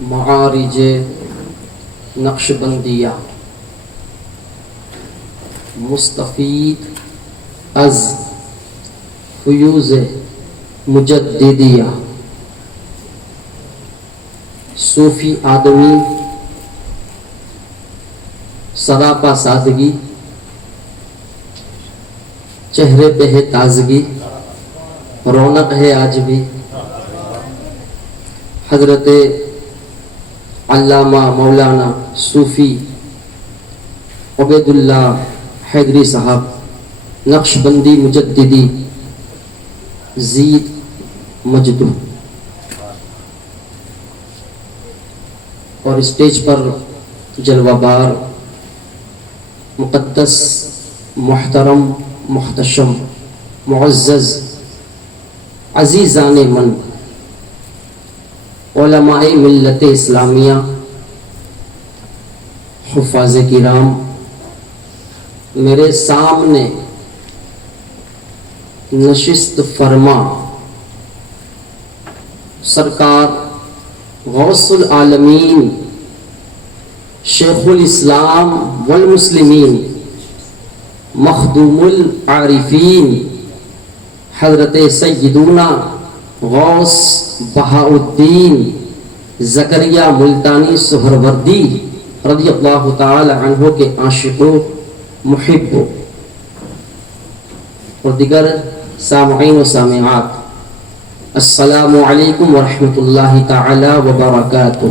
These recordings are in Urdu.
معارج نقشبندیہ مستفید از فیوز مجددیہ صوفی آدمی سراپا سادگی چہرے پہ ہے تازگی رونق ہے آج بھی حضرت علامہ مولانا صوفی عبید اللہ حیدری صاحب نقشبندی مجددی زید مجدو اور اسٹیج پر جلوہ بار مقدس محترم محتشم معزز عزیزان من علماء ملت اسلامیہ حفاظ کرام میرے سامنے نشست فرما سرکار غوث العالمین شیخ الاسلام والمسلمین مخدوم العارفین حضرت سیدنا غوث بہاء الدین زکریا ملتانی سہروردی رضی اللہ تعالی عنہ کے عاشق و محب اور دیگر سامعین و سامعات السلام علیکم ورحمۃ اللہ تعالی وبرکاتہ۔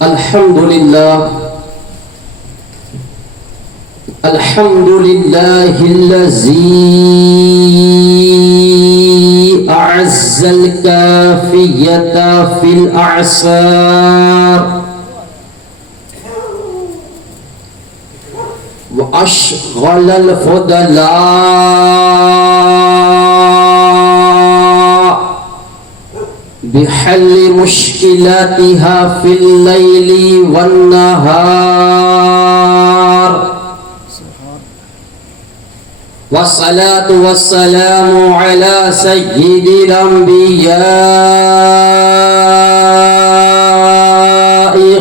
الحمد لله الذي أعز الكافية في الأعسار وأشغل الفضلاء بحل مشكلاتها في الليل والنهار والصلاة والسلام على سيد الأنبياء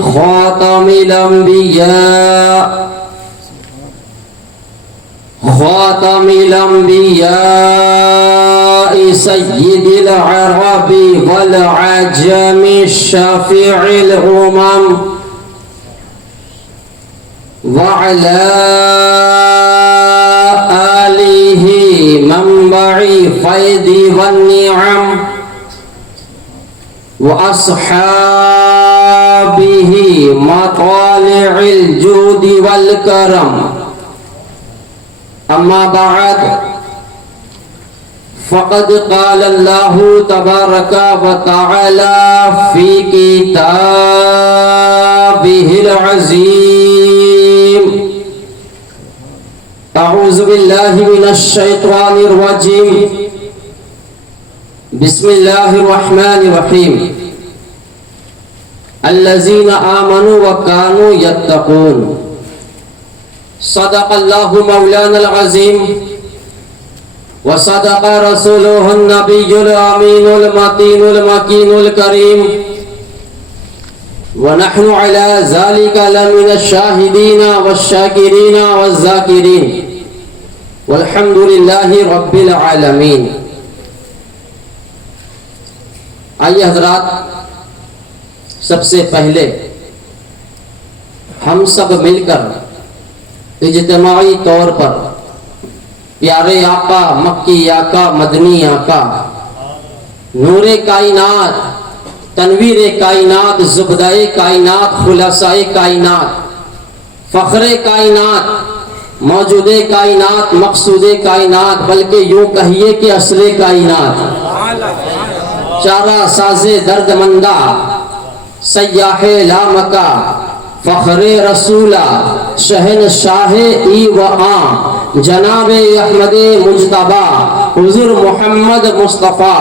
خاتم الأنبياء سيد العرب والعجم شافع الأمم وعلى آله منبع فيض والنعم وأصحابه مطالع الجود والكرم أما بعد فقد قال الله تبارك وتعالى في كتابه العظيم أعوذ بالله من الشيطان الرجيم بسم الله الرحمن الرحيم الذين آمنوا وكانوا يتقون صدق الله مولانا العظيم وصدق رسوله النبي الأمين المتين المكين الكريم ونحن على ذلك لمن الشاهدين والشاكرين والذاكرين والحمد لله رب العالمين۔ آئیے حضرات، سب سے پہلے ہم سب مل کر اجتماعی طور پر پیارے آقا، مکی آقا، مدنی آقا، نور کائنات، تنویر کائنات، زبدہ کائنات، خلاصہ کائنات، فخر کائنات، موجود کائنات، مقصود کائنات، بلکہ یوں کہیے کہ اصل کائنات، چارہ ساز درد مندہ، سیاح لامکہ، فخر رسولہ، شہنشاہ ای و آن، جناب احمد مجتبی حضور محمد مصطفیٰ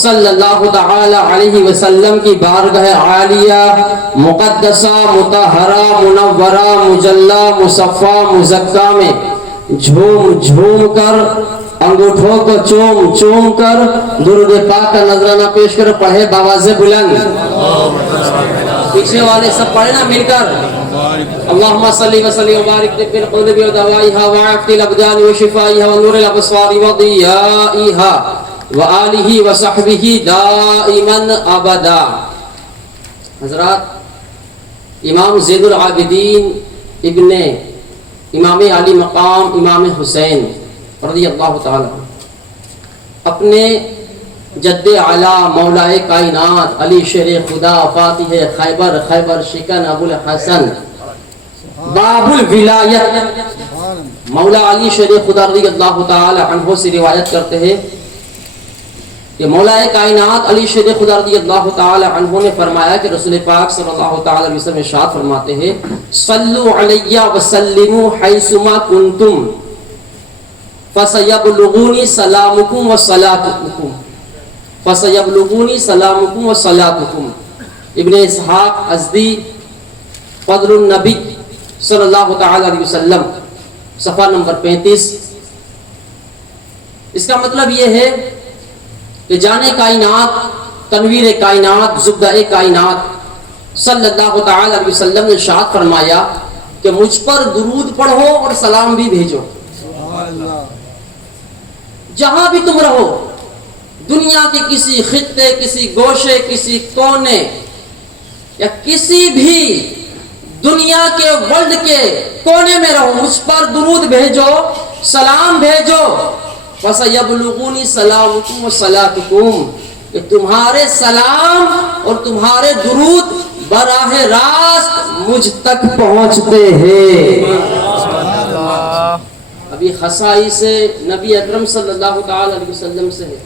صلی اللہ تعالی علیہ وسلم کی بارگاہ عالیہ مقدسہ مطہرہ منورہ مجلہ مصفہ مزکہ میں جھوم جھوم کر انگوٹھوں کو چوم چوم کر درود پاک کا نذرانہ پیش کر پڑھے باواز بلند. پیچھے والے سب پڑھے نا مل کر. اللہم صلی وسلم وبارک طب القلوب ودوائها وعافیة الابدان وشفائها ونور الابصار وضیائها وآلہ وصحبہ دائما ابدا. حضرات، امام زین العابدین ابن امام علی مقام امام حسین رضی اللہ تعالی اپنے جد اعلیٰ مولا کائنات علی شیر خدا فاتح خیبر خیبر شکن ابو الحسن باب الولایت مولا علی شیر خدا رضی اللہ تعالی عنہ سے روایت کرتے ہیں کہ مولا کائنات علی شیر خدا رضی اللہ تعالی عنہ نے فرمایا کہ رسول پاک صلی اللہ تعالی علیہ وسلم ارشاد فرماتے ہیں صلو علی وسلموا حیثما کنتم فسیبلغونی سلامکم وصلاتکم فسیبلغونی سلامکم وصلاتکم. ابن اسحاق ازدی فضل النبی صلی اللہ تعالی علیہ وسلم صفحہ نمبر 35. اس کا مطلب یہ ہے کہ جانے کائنات، تنویر کائنات، زبدہ کائنات صلی اللہ تعالی علیہ وسلم نے ارشاد فرمایا کہ مجھ پر درود پڑھو اور سلام بھی بھیجو. جہاں بھی تم رہو، دنیا کے کسی خطے، کسی گوشے، کسی کونے یا کسی بھی دنیا کے ورلڈ کے کونے میں رہو، مجھ پر درود بھیجو، سلام بھیجو. فَسَيَبْلُغُونِ سَلَامُكُمْ وَصَلَاتُكُمْ کہ تمہارے سلام اور تمہارے درود براہ راست مجھ تک پہنچتے ہیں. ابھی خصائی سے نبی اکرم صلی اللہ تعالی علیہ وسلم سے ہے،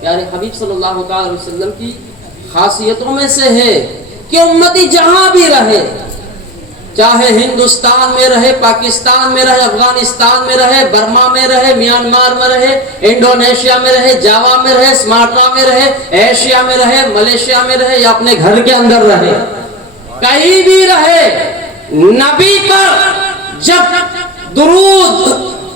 پیارے حبیب صلی اللہ تعالی علیہ وسلم کی خاصیتوں میں سے ہے کہ امتی جہاں بھی رہے، چاہے ہندوستان میں رہے، پاکستان میں رہے، افغانستان میں رہے، برما میں رہے، میانمار میں رہے، انڈونیشیا میں رہے، جاوا میں رہے، سماٹرا میں رہے، ایشیا میں رہے، ملیشیا میں رہے یا اپنے گھر کے اندر رہے، کہیں بھی رہے، نبی پر جب درود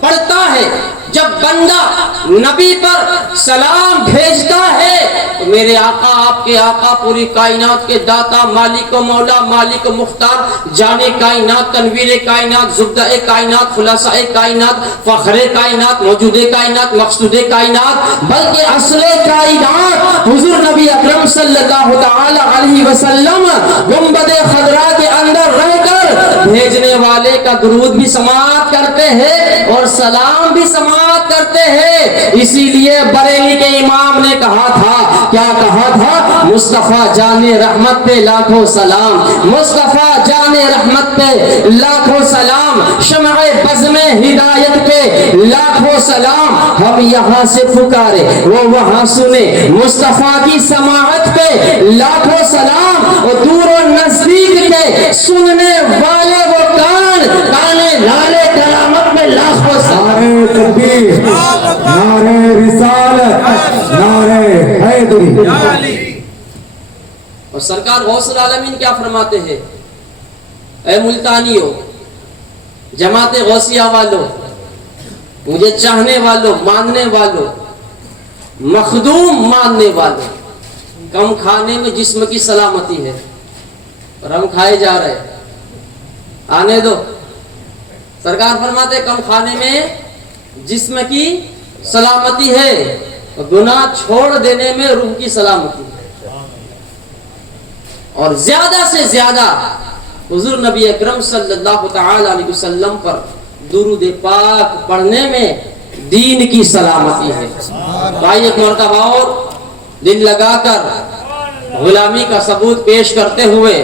پڑھتا ہے، جب بندہ نبی پر سلام بھیجتا ہے تو میرے آقا، آپ کے آقا، پوری کائنات کے داتا، مالک و مولا، مالک و مختار، جانے کائنات، تنویر کائنات، زبدہ کائنات، خلاصہ کائنات، فخر کائنات، موجود کائنات، مقصود کائنات، بلکہ اصل کائنات حضور نبی اکرم صلی اللہ تعالی علیہ وسلم گنبد خضرا کے اندر رہ کر بھیجنے والے کا درود بھی سماعت کرتے ہیں اور سلام بھی سماعت کرتے ہیں. اسی لیے بریلی کے امام نے کہا تھا، کیا کہا تھا؟ مصطفیٰ جان رحمت پہ لاکھوں سلام، مصطفیٰ جان رحمت پہ لاکھوں سلام، شمع بزم ہدایت پہ لاکھوں سلام. ہم یہاں سے پکارے وہ وہاں سنے، مصطفیٰ کی سماعت پہ لاکھوں سلام، اور دور و نزدیک کے سننے والے وہ کان، کانے لالے کرامت میں لاکھوں سلام. تکبیر، نعرہ رسالت، نعرہ حیدری. اور سرکار غوث العالمین کیا فرماتے ہیں؟ اے ملتانیوں، جماعت غوثیہ والوں، مجھے چاہنے والوں، ماننے والوں، مخدوم ماننے والوں، کم کھانے میں جسم کی سلامتی ہے اور ہم کھائے جا رہے ہیں، آنے دو. سرکار فرماتے کم کھانے میں جسم کی سلامتی ہے اور گناہ چھوڑ دینے میں روح کی سلامتی ہے. اور زیادہ سے زیادہ حضور نبی اکرم صلی اللہ تعالی علیہ وسلم پر درود پاک پڑھنے میں دین کی سلامتی ہے. بھائی ایک مرتبہ اور دل لگا کر غلامی کا ثبوت پیش کرتے ہوئے،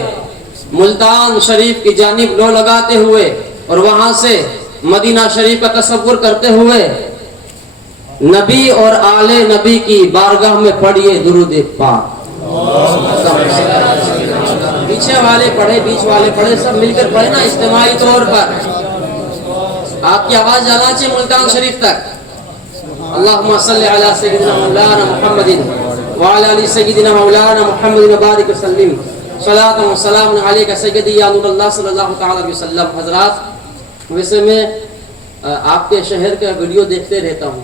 ملتان شریف کی جانب لو لگاتے ہوئے اور وہاں سے مدینہ شریف کا تصور کرتے ہوئے نبی اور آل نبی کی بارگاہ میں پڑھیے درود پاک. پیچھے والے پڑھے، بیچ والے پڑھے، سب مل کر پڑھے نا اجتماعی طور پر. آپ کی آواز جانا چاہیے ملتان شریف تک. اللہم صلی علی سیدنا مولانا محمد وعلی آل سیدنا مولانا محمد وبارک وسلم صلاۃ و سلام علیک سیدی یا نور اللہ صلی اللہ تعالی علیہ وسلم. حضرات، ویسے میں آپ کے شہر کا ویڈیو دیکھتے رہتا ہوں،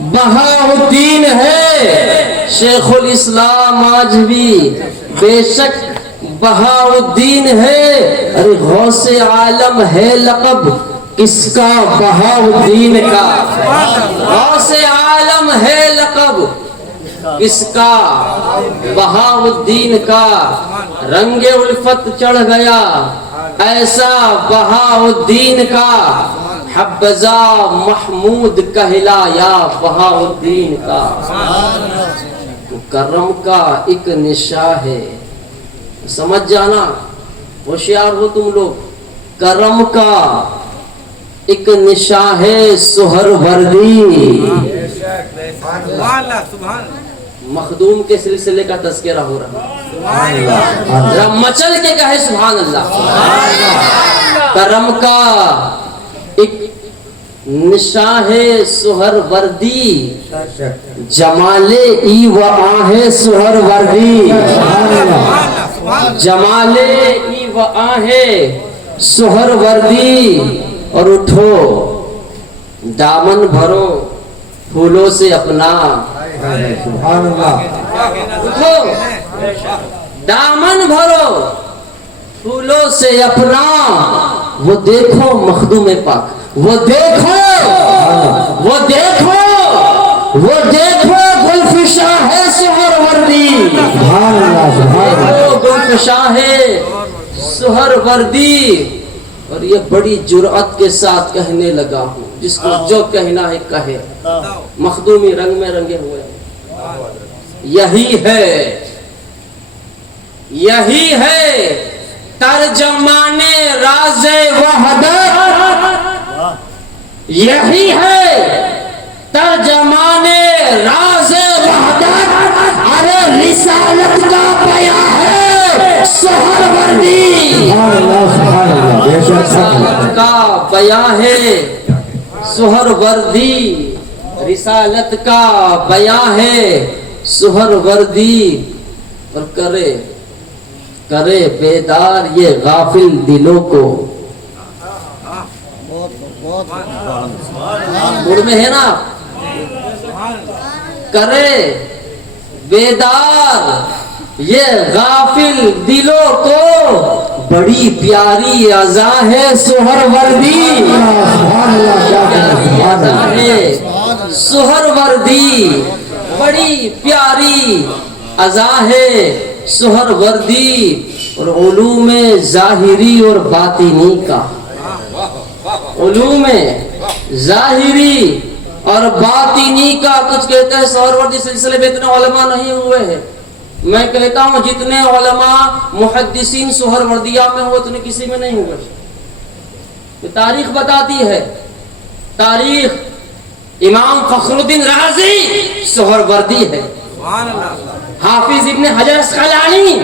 بہاؤدین ہے شیخ الاسلام آج بھی بے شک بہاؤدین ہے. ارے غوث عالم ہے لقب کس کا؟ بہاؤدین کا. غوث عالم ہے لقب کس کا؟ بہاؤدین کا. رنگ الفت چڑھ گیا ایسا بہاؤدین کا. حبذا محمود کہلایا بہاؤدین کا. کرم کا ایک نشاں ہے. سمجھ جانا، ہوشیار ہو تم لوگ. کرم کا ایک نشاں ہے سہر وردی. مخدوم کے سلسلے کا تذکرہ ہو رہا ہے. مچل کے کہے سبحان اللہ. کرم کا ایک نشاں ہے سہر وردی. جمال ای و آہ سہر وردی. جمال ای و آہ سہر وردی. اور اٹھو دامن بھرو پھولوں سے اپنا. اٹھو دامن بھرو پھولوں سے اپنا. وہ دیکھو مخدوم پاک، وہ دیکھو وہ دیکھو وہ دیکھو گلفشاں ہے سہر وردی. دیکھو گلفشاں ہے سہر وردی. اور یہ بڑی جرأت کے ساتھ کہنے لگا ہوں، جس کو جو کہنا ہے کہے. مخدومی رنگ میں رنگے ہوئے. یہی ہے ترجمان راز وحدت. یہی ہے ترجمان راز وحدت. ارے رسالت کا بیان ہے سہر وردی. رسالت کا بیان ہے سہر وردی. رسالت کا بیان ہے سہر وردی. اور کرے بیدار یہ غافل دلوں کو. موڈ میں ہے نا. کرے بیدار یہ غافل دلوں کو. بڑی پیاری اذا ہے سہر وردی. سہر وردی بڑی پیاری اذا ہے سہر وردی. اور علوم ظاہری اور باطنی کا. علوم ظاہری اور باطنی کا. کچھ کہتے ہیں سہر وردی سلسلے میں اتنے علماء نہیں ہوئے ہیں. میں کہتا ہوں جتنے علماء محدثین سہر وردیہ میں ہوئے اتنے کسی میں نہیں ہوئے. تاریخ بتاتی ہے. تاریخ امام فخر الدین رازی سہر وردی ہے. حافظ ابن حجر اسقلانی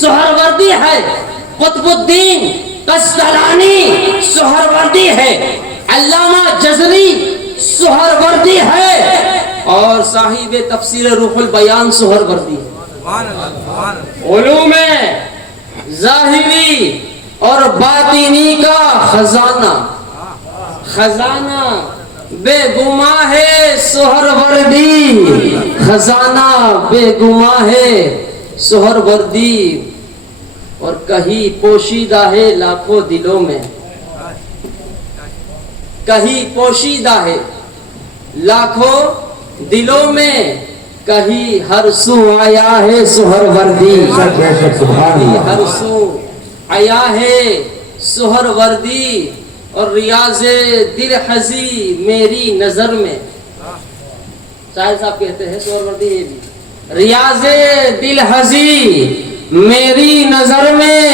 سہر وردی ہے. قطب الدین قسطلانی سہر وردی ہے. علامہ جزری سہر وردی ہے. اور صاحب تفسیر روح البیان سہر وردی ہے. علوم ظاہری اور باطنی کا خزانہ بے گماں ہے سہر وردی. خزانہ بے گماں ہے سہر وردی. اور کہیں پوشیدہ ہے لاکھوں دلوں میں. کہیں پوشیدہ ہے لاکھوں دلوں میں. کہیں ہر سو آیا ہے سہر وردی. ہر سو آیا ہے سہر وردی. اور ریاض دل حزی میری نظر میں. شاعر صاحب کہتے ہیں سہر وردی یہ بھی. ریاض دل حزی میری نظر میں.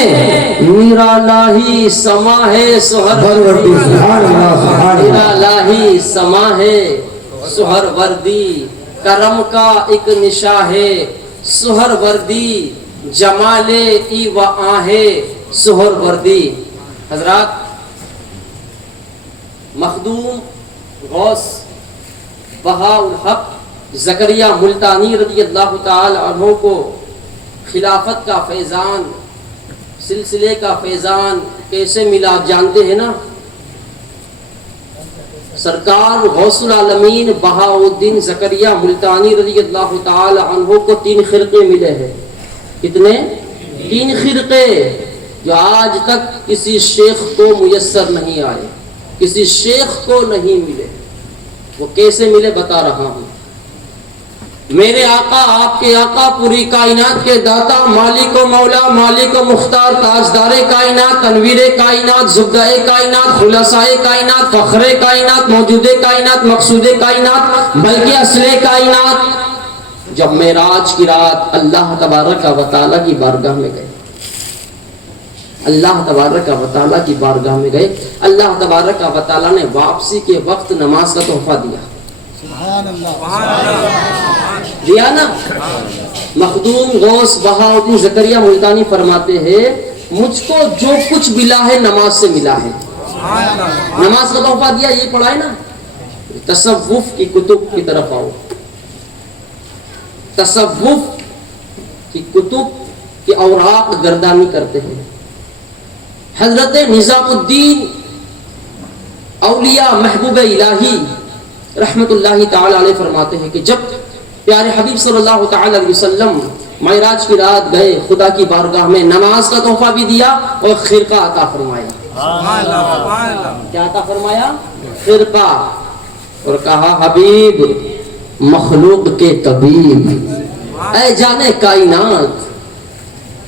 نرالاہی سما ہے سہر وردی. نرالاہی سما ہے سہر وردی. کرم کا ایک نشاں ہے سہر وردی. جمال ای و آہ سہر وردی. حضرات مخدوم غوث بہاء الحق زکریا ملتانی رضی اللہ تعالی عنہ کو خلافت کا فیضان، سلسلے کا فیضان کیسے ملا جانتے ہیں نا. سرکار غوث العالمین بہاؤالدین زکریہ ملتانی رضی اللہ تعالی عنہ کو 3 خرقے ملے ہیں. کتنے؟ 3 خرقے جو آج تک کسی شیخ کو میسر نہیں آئے, کسی شیخ کو نہیں ملے. وہ کیسے ملے بتا رہا ہوں. میرے آقا, آپ کے آقا, پوری کائنات کے داتا, مالک و مولا, مالک و مختار, تاجدار کائنات, تنویر کائنات, زبدہ کائنات, خلاصہ کائنات, فخر کائنات, موجود کائنات, مقصود کائنات, بلکہ اصل کائنات, جب معراج کی رات اللہ تبارک و تعالیٰ کی بارگاہ میں گئے, اللہ تبارک و تعالیٰ کی بارگاہ میں گئے, اللہ تبارک و تعالیٰ نے واپسی کے وقت نماز کا تحفہ دیا. دیا نا. مخدوم غوث بہاؤالدین زکریہ ملتانی فرماتے ہیں مجھ کو جو کچھ ملا ہے نماز سے ملا ہے. نماز کا تحفہ دیا, یہ پڑھا ہے نا. تصوف کی کتب کی طرف آؤ. تصوف کی کتب کی اوراق گردانی کرتے ہیں. حضرت نظام الدین اولیاء محبوب الہی رحمت اللہ تعالی علیہ فرماتے ہیں کہ جب پیارے حبیب صلی اللہ تعالی علیہ وسلم معراج کی رات گئے, خدا کی بارگاہ میں نماز کا تحفہ بھی دیا اور خرقہ عطا فرمایا. کیا عطا فرمایا؟ خرقہ. اور کہا حبیب مخلوق کے طبیب, اے جانے کائنات,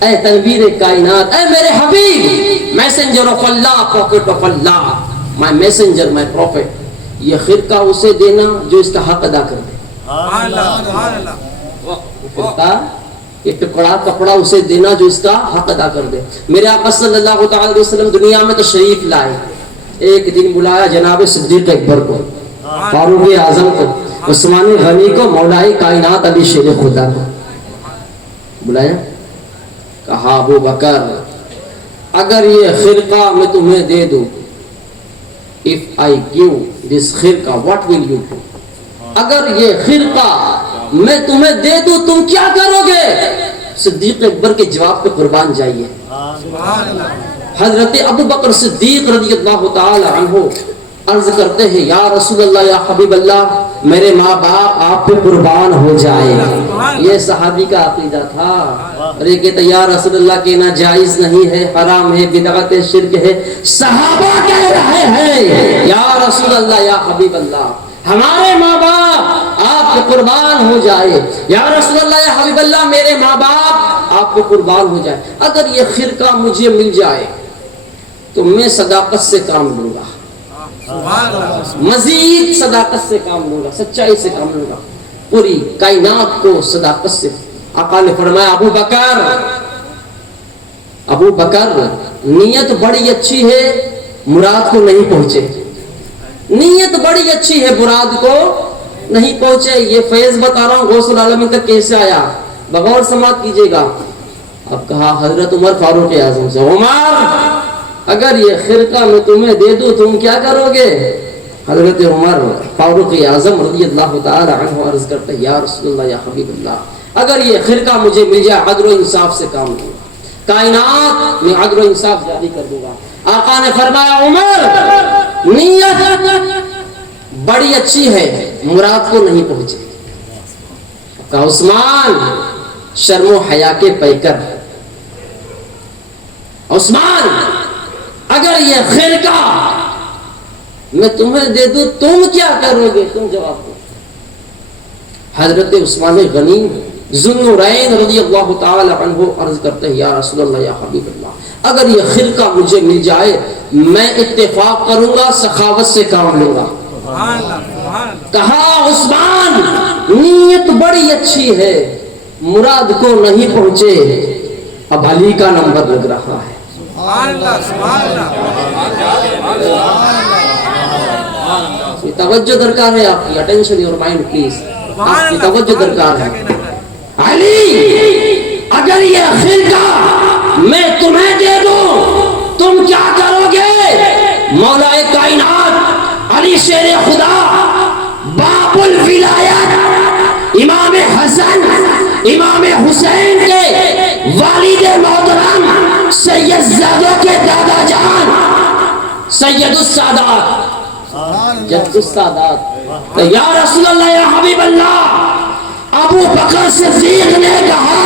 اے تنویر کائنات, اے میرے حبیب, messenger of Allah, prophet of Allah, my messenger, my prophet. یہ خرقہ اسے دینا جو اس کا حق ادا کر دے. یہ ٹکڑا کپڑا اسے دینا جو اس کا حق ادا کر دے. میرے آقا صلی اللہ تعالی علیہ وسلم دنیا میں تشریف لائے. ایک دن بلایا جناب صدیق اکبر کو, فاروق اعظم کو, عثمان غنی کو, مولا کائنات علی شیر خدا کو بلایا. کہا ابو بکر اگر یہ خرقہ میں تمہیں دے دوں, if I give this خرقہ what will you do? اگر یہ خرقہ میں تمہیں دے دوں تم کیا کرو گے؟ صدیق اکبر کے جواب پہ قربان جائیے. حضرت ابو بکر صدیق رضی اللہ تعالی عنہ عرض کرتے ہیں یا رسول اللہ, یا حبیب اللہ, میرے ماں باپ آپ پہ قربان ہو جائے. یہ صحابی کا عقیدہ تھا. اور یہ کہتے یا رسول اللہ کہنا جائز نہیں ہے, حرام ہے, بدعت شرک ہے. صحابہ کہہ رہے ہیں یا رسول اللہ, یا حبیب اللہ, ہمارے ماں باپ آپ پہ قربان ہو جائے. یا رسول اللہ, یا حبیب اللہ, میرے ماں باپ آپ پہ قربان ہو جائے. اگر یہ خرقہ مجھے مل جائے تو میں صداقت سے کام لوں گا, مزید صداقت سے کام لوں گا, سچائی سے کام لوں گا, پوری کائنات کو صداقت سے. آقا نے فرمایا ابو بکر نیت بڑی اچھی ہے, مراد کو نہیں پہنچے. نیت بڑی اچھی ہے, مراد کو نہیں پہنچے. یہ فیض بتا رہا ہوں غوث العالمین تک کیسے آیا, بغور سماعت کیجئے گا. اب کہا حضرت عمر فاروق اعظم سے, عمر اگر یہ خرقہ میں تمہیں دے دوں تم کیا کرو گے؟ حضرت عمر فاروق اعظم رضی اللہ تعالی عنہ عرض کرتے یا رسول اللہ, یا حبیب اللہ, اگر یہ خرقہ مجھے مل جائے عدل و انصاف سے کام لوں گا, کائنات میں عدل و انصاف جاری کر دوں گا. آقا نے فرمایا عمر نیت بڑی اچھی ہے, مراد کو نہیں پہنچے. کہا عثمان شرم و حیا کے پیکر, عثمان اگر یہ خرقہ میں تمہیں دے دوں تم کیا کرو گے؟ تم جواب دو. حضرت عثمان غنی ذوالنورین رضی اللہ تعالی عنہ عرض کرتے ہیں یا رسول اللہ, یا حبیب اللہ, اگر یہ خرقہ مجھے مل جائے میں اتفاق کروں گا, سخاوت سے کام لوں گا. کہا عثمان نیت بڑی اچھی ہے, مراد کو نہیں پہنچے. اب علی کا نمبر لگ رہا ہے. توجہ درکار ہے آپ کی, اٹینشن یور مائنڈ پلیز, آپ کی توجہ درکار ہے. علی اگر یہ خرقہ میں تمہیں دے دوں تم کیا کرو گے؟ مولا کائنات علی شیر خدا, باب الولایت, امام حسن امام حسین کے والد محترم, سید زادوں کے دادا جان, سید السادات, جد السادات کہ یا رسول اللہ یا حبیب اللہ، ابو بکر صدیق نے کہا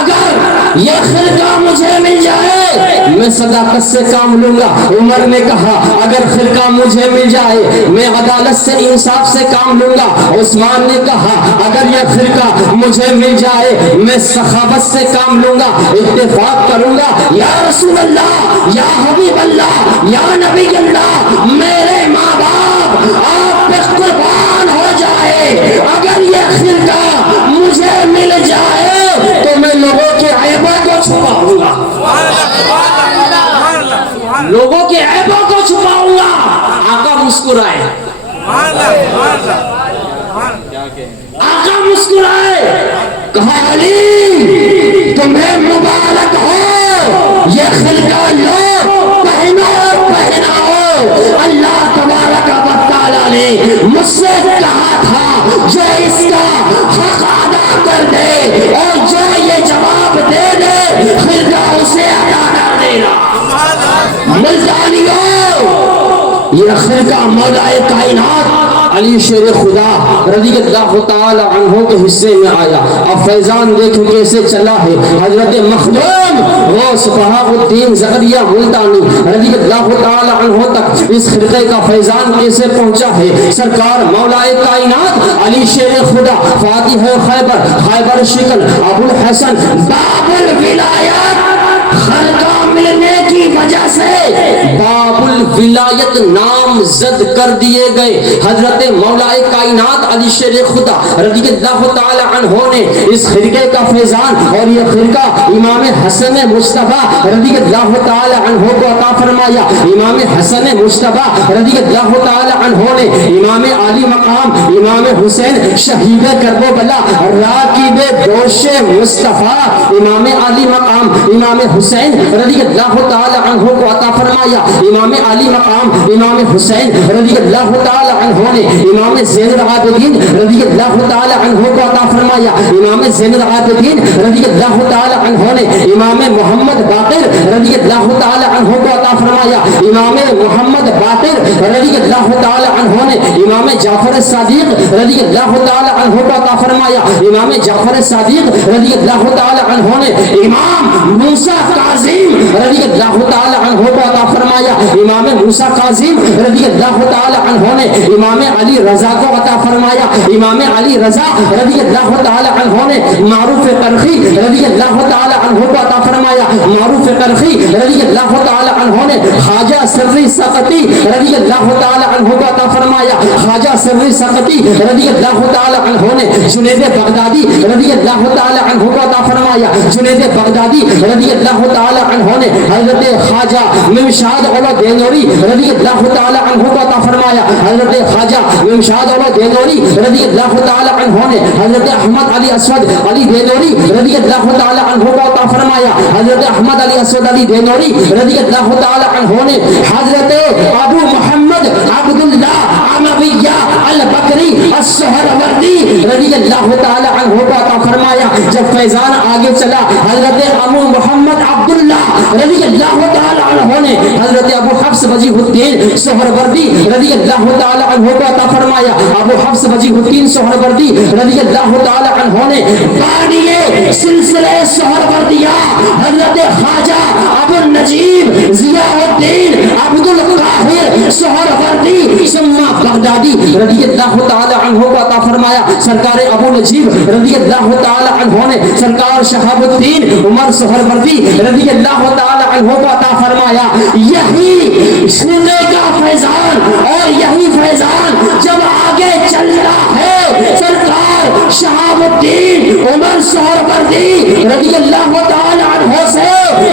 اگر یہ خرقہ مجھے مل جائے میں صداقت سے کام لوں گا۔ عمر نے کہا اگر خرقہ مجھے مل جائے میں عدالت سے انصاف سے کام لوں گا۔ عثمان نے کہا اگر یہ خرقہ مجھے مل جائے میں سخاوت سے کام لوں گا، اتفاق کروں گا۔ یا رسول اللہ، یا حبیب اللہ، یا نبی اللہ، میرے ماں باپ آپ پہ قربان ہو جائے، اگر یہ خرقہ مجھے مل جائے تو میں لوگوں کے عیبوں کو چھپاؤں گا، لوگوں کے عیبوں کو چھپاؤں گا۔ آقا مسکرائے، آقا مسکرائے، کہا علی تمہیں مبارک ہو، یہ خرقہ لو، پہناؤ۔ اللہ تبارک و تعالیٰ نے مجھ سے کہا تھا جو اس کا حق ادا کر دے اور جو یہ جواب دے دے خرقہ اسے عطا کر دینا۔ ملتانیوں، یہ خرقہ مولا کائنات علی شیر خدا رضی اللہ تعالی عنہ کے حصے میں آیا۔ اب فیضان دیکھیں کیسے چلا ہے۔ حضرت مخدوم غوث بہاء الدین زکریا ملتانی رضی اللہ تعالی عنہ تک اس خرقے کا فیضان کیسے پہنچا ہے۔ سرکار مولا کائنات علی شیر خدا فاتح خیبر، خیبر شکل، ابو الحسن باب الولایات، خرقہ ملنے کی وجہ سے باب الولایت نام زد کر دیے گئے۔ حضرت مولا کائنات علی شیر خدا رضی اللہ تعالی عنہ نے اس خرقے کا فیضان اور یہ خرقہ امام حسن مصطفیٰ رضی اللہ تعالی عنہ کو عطا فرمایا۔ امام حسن مصطفیٰ رضی اللہ تعالی عنہ نے امام علی مقام امام حسین شہید کربلا راکب دوش مصطفیٰ امام علی مقام امام حسین رضی اللہ تعالی عنہ کو عطا فرمایا۔ امام علی مقام امام حسین رضی اللہ تعالی عنہ نے امام زین العابدین رضی اللہ تعالی عنہ کو عطا فرمایا۔ امام زین العابدین رضی اللہ تعالی عنہ نے امام محمد باقر رضی اللہ تعالی عنہ کو عطا فرمایا۔ امام محمد باقر رضی اللہ تعالی عنہ نے امام جعفر صادق رضی اللہ تعالی عنہ کو عطا فرمایا۔ امام جعفر صادق رضی اللہ تعالی عنہ نے امام موسیٰ کاظم رضی اللہ تعالی عنہ کو عطا فرمایا۔ امام موسیٰ کاظم رضی اللہ تعالی عنہ نے امام علی رضا کو عطا فرمایا۔ امام علی رضا رضی اللہ تعالی عنہ نے معروف قرخی رضی اللہ تعالی عنہ کو عطا فرمایا۔ معروف قرخی رضی اللہ تعالی عنہ نے خواجہ سری سقطی رضی اللہ تعالی عنہ کو عطا فرمایا۔ خواجہ سری سقطی رضی اللہ تعالی عنہ نے جنید بغدادی رضی اللہ تعالی عنہ کو عطا فرمایا۔ جنید بغدادی رضی اللہ تعالی عنہ نے حضرت خواجہ ممشاد علا دینوری رضی اللہ تعالی عنہ کو عطا فرمایا۔ حضرت خواجہ ممشاد علا دینوری رضی اللہ تعالی عنہ نے حضرت احمد علی اسود علی دینوری رضی اللہ تعالی عنہ کو عطا فرمایا۔ حضرت احمد علی اسود علی دینوری رضی اللہ تعالی عنہ نے حضرت ابو محمد عبداللہ عمویہ البکری السہروردی رضی اللہ تعالی عنہ کو عطا فرمایا۔ جب فیضان آگے چلا حضرت ابو محمد عبداللہ رضی اللہ تعالی عنہ نے حضرت ابو حفص وجیہ الدین سہروردی رضی اللہ تعالی عنہ کو عطا فرمایا۔ ابو حفص وجیہ الدین سہروردی رضی اللہ تعالی عنہ نے بانی سلسلہ سہروردیہ حضرت خواجہ ابو النجیب ضیاء الدین عبد القاہر سہروردی ثم بغدادی رضی اللہ تعالی عنہ کو عطا فرمایا۔ سرکار ابو نجیب رضی اللہ تعالی عنہ نے سرکار شہاب الدین عمر سہروردی رضی اللہ تعالی عنہ کو عطا فرمایا۔ یہی سنے کا فیضان اور یہی فیضان جب آگے چل رہا ہے سرکار شہاب الدین عمر سہروردی رضی اللہ تعالی عنہ سے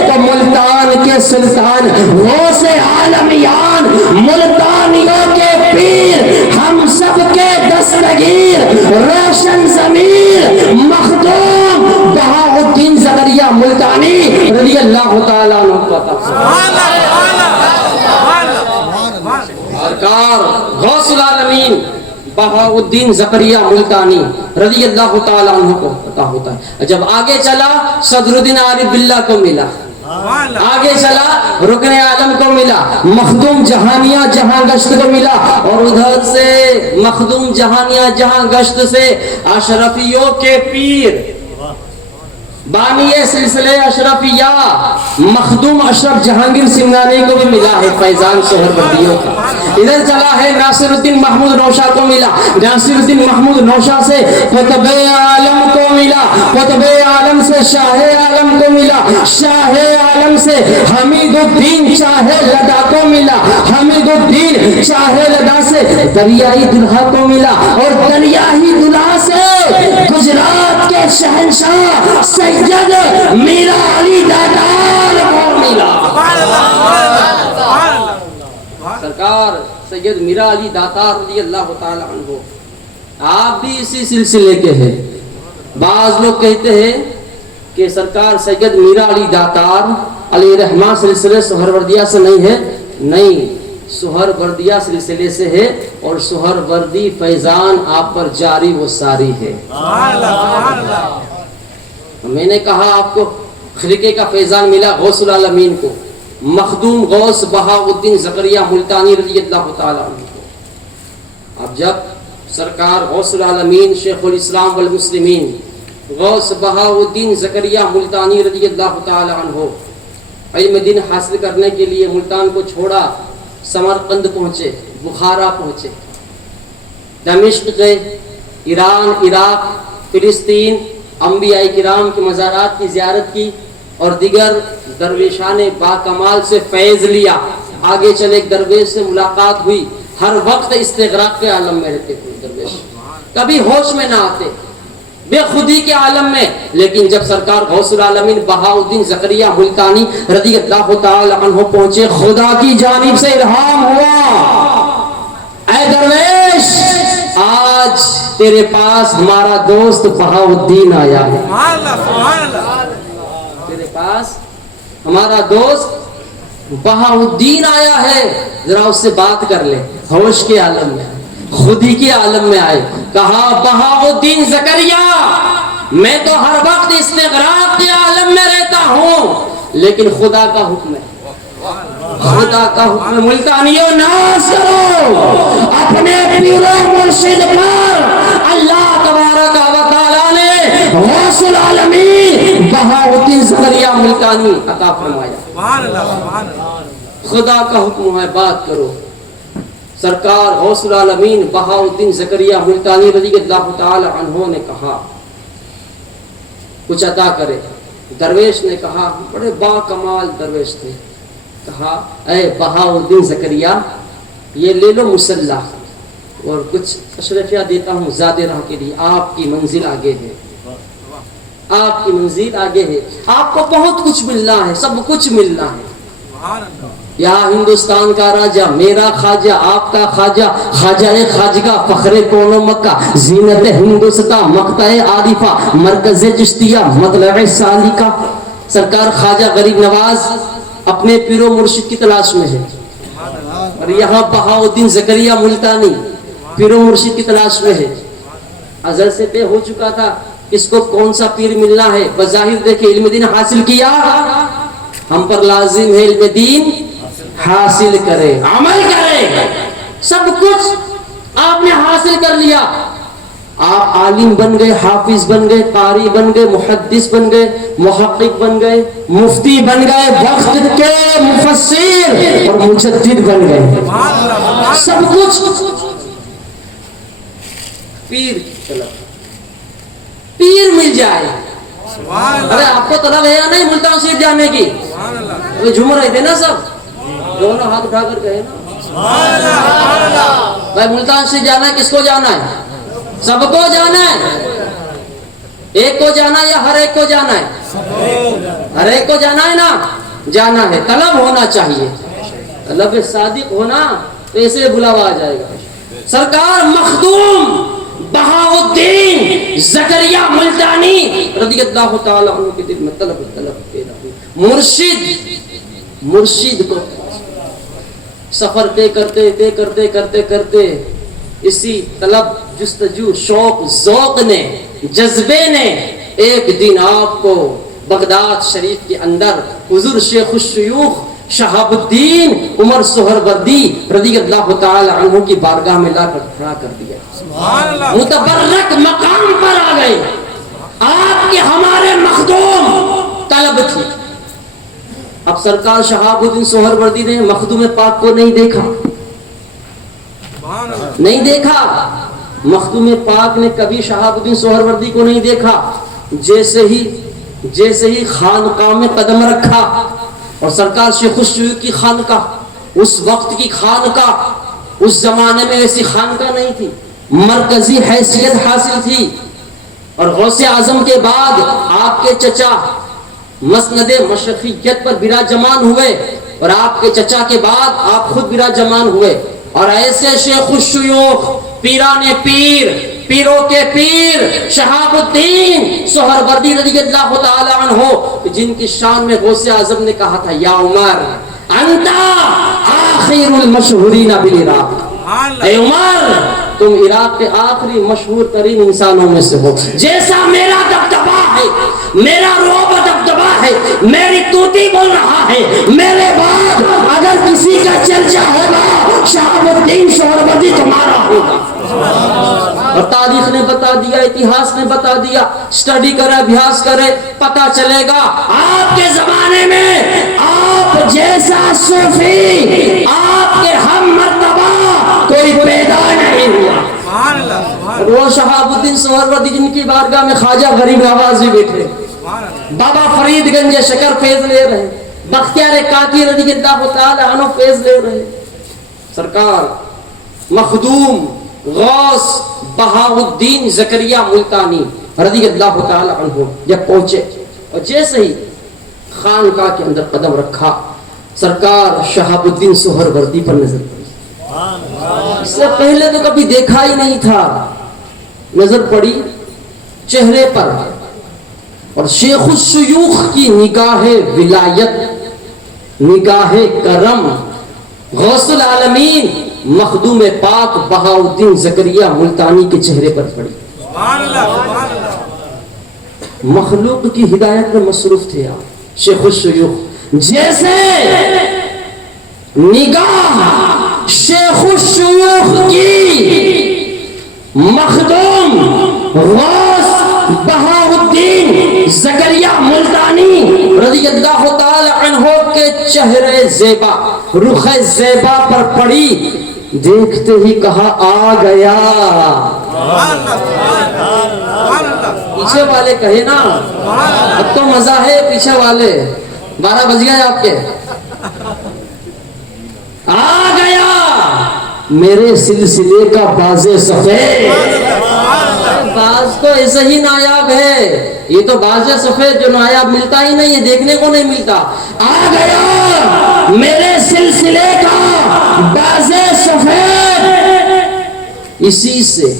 تو ملتان کے سلطان غوث عالمیان ملتانیوں کے پیر ہم سب کے دستگیر روشن ضمیر مخدوم بہاء الدین زکریا ملتانی رضی اللہ تعالیٰ عنہ سرکار غوث العالمین بہاء الدین زکریا ملتانی رضی اللہ تعالیٰ عنہ کو پتا ہوتا ہے۔ جب آگے چلا صدر الدین عارف باللہ کو ملا آگے چلا رکن عالم کو ملا، مخدوم جہانیہ جہاں گشت کو ملا، اور ادھر سے مخدوم جہانیہ جہاں گشت سے اشرفیوں کے پیر بانی سلسلے اشرفیہ مخدوم اشرف جہانگیر سنگھانی کو بھی ملا ہے فیضان سہروردیوں کا۔ ادھر چلا ہے ناصر الدین محمود نوشہ کو ملا، ناصر الدین محمود نوشہ سے قطب عالم کو ملا، قطب عالم سے شاہ عالم کو ملا، شاہ عالم سے حمید الدین شاہ لدا کو ملا، حمید الدین شاہ لدا سے دریائی دلہا کو ملا، اور دریائی دلہا سے گجرات کے شہنشاہ سید میرا علی دادار کو ملا۔ سرکار سید میرا علی داتار رضی اللہ تعالی عنہ، آپ بھی اسی سلسلے کے ہیں۔ بعض لوگ کہتے ہیں کہ سرکار سید میرا علی داتار علیہ رحمہ سلسلے سہروردیہ سے نہیں ہے، نہیں، سہروردیہ سلسلے سے ہے، اور سہروردی فیضان آپ پر جاری و ساری ہے۔ میں نے کہا آپ کو خرقے کا فیضان ملا غوث العالمین کو، مخدوم غوث بہاؤالدین زکریا ملتانی رضی اللہ تعالیٰ عنہ کو۔ اب جب سرکار غوث العالمین شیخ الاسلام والمسلمین غوث بہاؤالدین زکریا ملتانی رضی اللہ تعالیٰ عنہ علم دین حاصل کرنے کے لیے ملتان کو چھوڑا، سمرقند پہنچے، بخارا پہنچے، دمشق گئے، ایران، عراق، فلسطین، انبیاء کرام کے مزارات کی زیارت کی، اور دیگر درویشان با کمال سے فیض لیا۔ آگے چلے ایک درویش سے ملاقات ہوئی، ہر وقت استغراق کے عالم میں رہتے تھے درویش، کبھی ہوش میں نہ آتے، بے خودی کے عالم میں۔ لیکن جب سرکار غوث العالمین بہاؤالدین زکریا ملتانی رضی اللہ تعالی عنہ پہنچے، خدا کی جانب سے الہام ہوا، اے درویش آج تیرے پاس ہمارا دوست بہاؤالدین آیا ہے، تیرے پاس ہمارا دوست بہاؤالدین آیا ہے، ذرا اس سے بات کر لے۔ ہوش کے عالم میں، خودی کے عالم میں آئے، کہا بہاؤالدین زکریا میں تو ہر وقت استغراق کے عالم میں رہتا ہوں، لیکن خدا کا حکم ہے، خدا کا حکم، ملتانیوں ناز کرو اپنے پیر و مرشد پر۔ اللہ تبارک و تعالیٰ نے غوث العالمین بہاؤالدین زکریا ملتانی عطا فرمایا، خدا کا حکم ہے، بات کرو۔ سرکار غوث العالمین بہاؤالدین زکریا ملتانی رضی اللہ تعالی عنہ نے کہا کچھ عطا کرے۔ درویش نے کہا، بڑے با کمال درویش تھے، کہا اے بہاؤالدین زکریا یہ لے لو مسلح اور کچھ اشرفیہ دیتا ہوں زیادہ راہ کے لیے، آپ کی منزل آگے ہے، آپ کی منزل آگے ہے، آپ کو بہت کچھ ملنا ہے، سب کچھ ملنا ہے۔ یا ہندوستان کا راجہ، میرا خواجہ، آپ کا خواجہ، خواجہ خواجگاہ، فخر کون و مکہ، زینت ہندوستان، مقطع عارفہ، مرکز چشتیہ، مطلع سالکہ۔ سرکار خواجہ غریب نواز اپنے پیر و مرشد کی تلاش میں ہے، اور یہاں بہاؤالدین زکریا ملتانی پیر و مرشد کی تلاش میں ہے۔ ازل سے طے ہو چکا تھا اس کو کون سا پیر ملنا ہے، بظاہر دیکھے علم دین حاصل کیا، ہم پر لازم ہے علم دین حاصل کرے، عمل کرے، سب کچھ آپ نے حاصل کر لیا۔ آپ عالم بن گئے، حافظ بن گئے، قاری بن گئے، محدث بن گئے، محقق بن گئے، مفتی بن گئے، وقت کے مفسر اور مجدد بن گئے، سب کچھ۔ پیر چلا، پیر مل جائے۔ ارے آپ کو طلب ہے یا نہیں ملتان شریف جانے کی؟ وہ جھوم رہے تھے نا سب، دونوں ہاتھ اٹھا کر کہے نا بھائی ملتان شریف جانا ہے، کس کو جانا ہے؟ سب کو جانا ہے، ایک کو جانا ہے یا ہر ایک کو جانا ہے؟ ہر ایک کو جانا ہے نا، جانا ہے، طلب ہونا چاہیے، طلب صادق ہونا تو ایسے بلاوا آ جائے گا۔ سرکار مخدوم بہاؤالدین زکریا ملتانی رضی اللہ تعالیٰ عنہ کے دل میں طلب پیدا ہوئی، مرشد کو سفر طے کرتے اسی طلب جستجو شوق ذوق نے جذبے نے ایک دن آپ کو بغداد شریف کے اندر حضور شیخ الشیوخ شہاب الدین عمر سہروردی رضی اللہ تعالی عنہ کی بارگاہ میں لا کر کھڑا کر دیا، متبرک مقام پر آ گئے. آپ کے ہمارے مخدوم طلب تھی. اب سرکار شہاب الدین سہروردی نے مخدوم پاک کو نہیں دیکھا، نہیں دیکھا. مخدوم پاک نے کبھی شہاب الدین سہروردی کو نہیں دیکھا. جیسے ہی خانقاہ میں قدم رکھا، اور سرکار شیخ الشیوخ کی خانقاہ، اس وقت کی خانقاہ، اس زمانے میں ایسی خانقاہ نہیں تھی، مرکزی حیثیت حاصل تھی. اور غوث اعظم کے بعد آپ کے چچا مسند مشرقیت پر براجمان ہوئے، اور آپ کے چچا کے بعد آپ خود براجمان ہوئے. اور ایسے شیخ الشیوخ، پیران پیر، پیروں کے پیر شہاب الدین سہروردی رضی اللہ تعالی عنہ، جن کی شان میں غوث اعظم نے کہا تھا یا عمر انتا آخر المشہورین بالعراق، اے عمر تم عراق کے آخری مشہور ترین انسانوں میں سے ہو. جیسا میرا دبدبا ہے، میرا رعب دبدبا ہے، میری توتی بول رہا ہے، میرے بعد اگر کسی کا چرچا ہوگا شہاب الدین سہروردی تمہارا ہوگا. اور تاریخ نے بتا دیا، اتہاس نے بتا دیا، اسٹڈی کرے، ابھیاس کرے، پتہ چلے گا آپ کے زمانے میں آپ جیسا صوفی، آپ کے ہم مرتبہ کوئی پیدا نہیں ہوا. وہ شہاب الدین سہروردی جن کی بارگاہ میں خواجہ غریب نواز بھی بیٹھے، بابا فرید گنج شکر فیض لے رہے، بختیار کاکی رضی اللہ تعالی عنہ فیض لے رہے. سرکار مخدوم غوث بہاء الدین زکریہ ملتانی رضی اللہ تعالی عنہ جب پہنچے، اور جیسے ہی خانقاہ کے اندر قدم رکھا، سرکار شہاب الدین سہروردی پر نظر پڑی. اس سے پہلے تو کبھی دیکھا ہی نہیں تھا. نظر پڑی چہرے پر، اور شیخ الشیوخ کی نگاہ ولایت، نگاہ کرم غوث العالمین مخدوم پاک بہاء الدین زکریہ ملتانی کے چہرے پر پڑی. مخلوق کی ہدایت میں مصروف تھے آپ شیخ الشیوخ. جیسے نگاہ شیخ الشیوخ کی مخدوم غوث بہاء الدین زکریہ ملتانی رضی اللہ تعالی عنہ کے چہرے زیبا، رخ زیبا پر پڑی. دیکھتے ہی کہا آ گیا. پیچھے والے کہے نا، اب تو مزہ ہے. پیچھے والے 12 بج گئے آپ کے. آ گیا میرے سلسلے کا باز سفید. باز تو ایسا ہی نایاب ہے، یہ تو باز سفید جو نایاب ملتا ہی نہیں ہے، دیکھنے کو نہیں ملتا. آ گیا میرے سلسلے کا باز سفید. اسی سے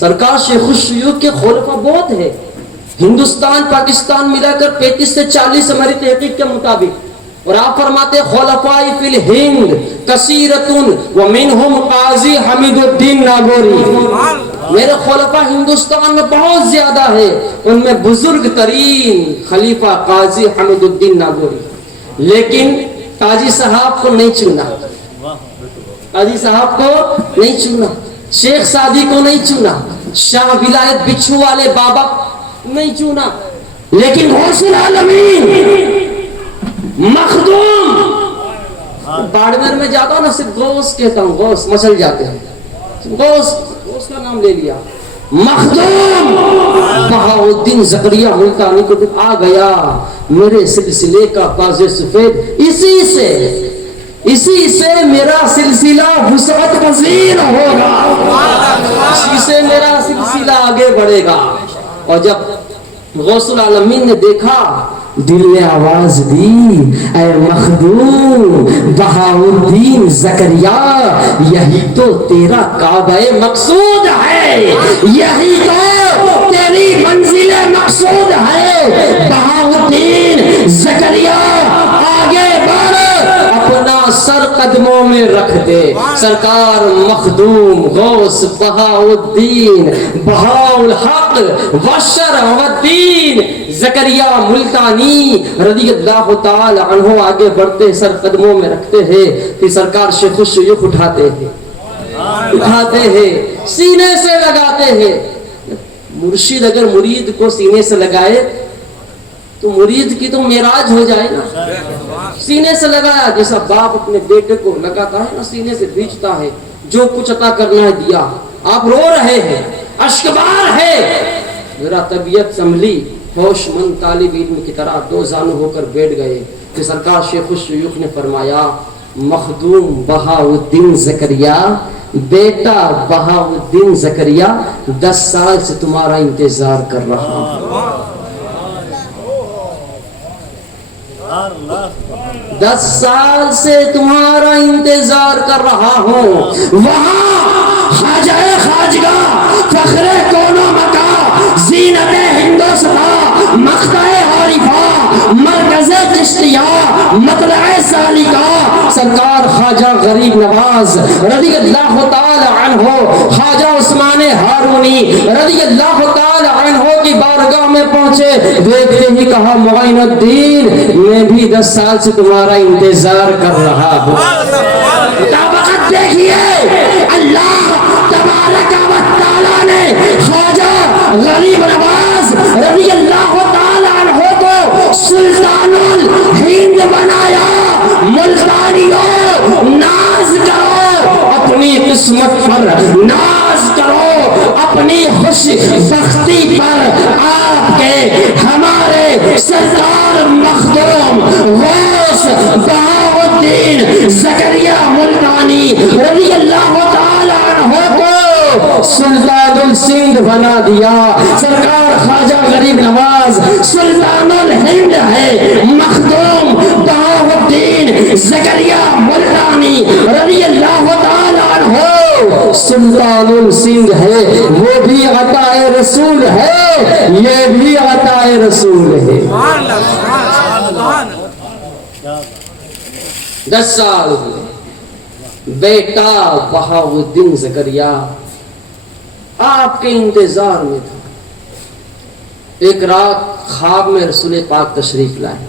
سرکار شیخ الشیوخ کے خلفاء بہت ہے. ہندوستان پاکستان ملا کر 35 سے 40 ہماری تحقیق کے مطابق. اور آپ فرماتے خلفائی فی الہند کثیرتن ومنہم قاضی حمید الدین ناگوری. میرے خلفاء ہندوستان میں بہت زیادہ ہے، ان میں بزرگ ترین خلیفہ قاضی حمید الدین ناگوری. لیکن قاضی صاحب کو نہیں چنا، قاضی صاحب کو نہیں چنا، شیخ سعدی کو نہیں چنا، شاہ ولایت بچھو والے بابا نہیں چنا. لیکن غوث العالمین مخدوم، باڑمیر میں جاتا ہوں نا صرف غوث کہتا ہوں، غوث مچل جاتے ہیں، غوث کا نام لے لیا. مخدوم بہاء الدین زکریہ ملتانی کو آ گیا میرے سلسلے کا باز سفید. اسی سے میرا سلسلہ وسعت پذیر ہوگا، اسی سے میرا سلسلہ آگے بڑھے گا. اور جب غوث العالمین نے دیکھا، دل نے آواز دی اے مخدوم بہاء الدین زکریہ، یہی تو تیرا کعبہ مقصود ہے، یہی تو تیری منزل مقصود ہے. بہاء الدین زکریہ آگے بڑھ، اپنا سر قدموں میں رکھ دے. سرکار مخدوم غوث بہاؤالدین بہاؤالحق وشر والدین زکریا ملتانی رضی اللہ تعالی عنہ آگے بڑھتے سر قدموں میں رکھتے ہیں. پھر سرکار شیخ الشیوخ اٹھاتے ہیں سینے سے لگاتے ہیں. مرشد اگر مرید کو سینے سے لگائے تو مرید کی تو معراج ہو جائے نا. سینے سے لگایا جیسا باپ اپنے بیٹے کو لگاتا ہے نا, سینے سے بھیجتا ہے, جو کچھ عطا کرنا ہے دیا. آپ رو رہے ہیں, اشکبار ہے, میرا طبیعت سنبھلی, ہوش مند طالب علم کی طرح دو زانو ہو کر بیٹھ گئے. کہ سرکار شیخ الشیوخ نے فرمایا مخدوم بہاؤالدین زکریا, بیٹا بہاؤالدین زکریا 10 سال سے تمہارا انتظار کر رہا ہوں. 10 سال سے تمہارا انتظار کر رہا ہوں. وہاں خواجہ خواجگاہ فخر کونو مکہ زینت ہندوستاں مقطع عارفہ مرکز چشتیہ مطلع سالکہ سرکار خواجہ غریب نواز رضی اللہ تعالی عنہ, خواجہ عثمان ہارونی رضی اللہ تعالی عنہ کی بارگاہ میں پہنچے. دیکھتے ہی کہا معین الدین میں بھی 10 سال سے تمہارا انتظار کر رہا ہوں. مطابقت دیکھیے, اللہ تبارک و تعالی نے خواجہ غریب نواز رضی اللہ تعالی عنہ کو سلطان الہند بنایا. ملتانیوں ناز کرو اپنی قسمت پر, ناز کرو اپنی خوش بختی پر. آپ کے ہمارے سرکار مخدوم غوث بہاؤالدین زکریا ملتانی رضی اللہ تعالی عنہ کو سلطان السندھ بنا دیا. سرکار خواجہ غریب نواز سلطان الہند ہے, مخدوم بہاؤالدین زکریا ملتانی رضی اللہ تعالی عنہ سلطان السندھ ہے. وہ بھی عطا رسول ہے, یہ بھی عطا رسول ہے. 10 سال ہوئے, بیٹا بہاؤالدین زکریا آپ کے انتظار میں تھا. ایک رات خواب میں رسول پاک تشریف لائے.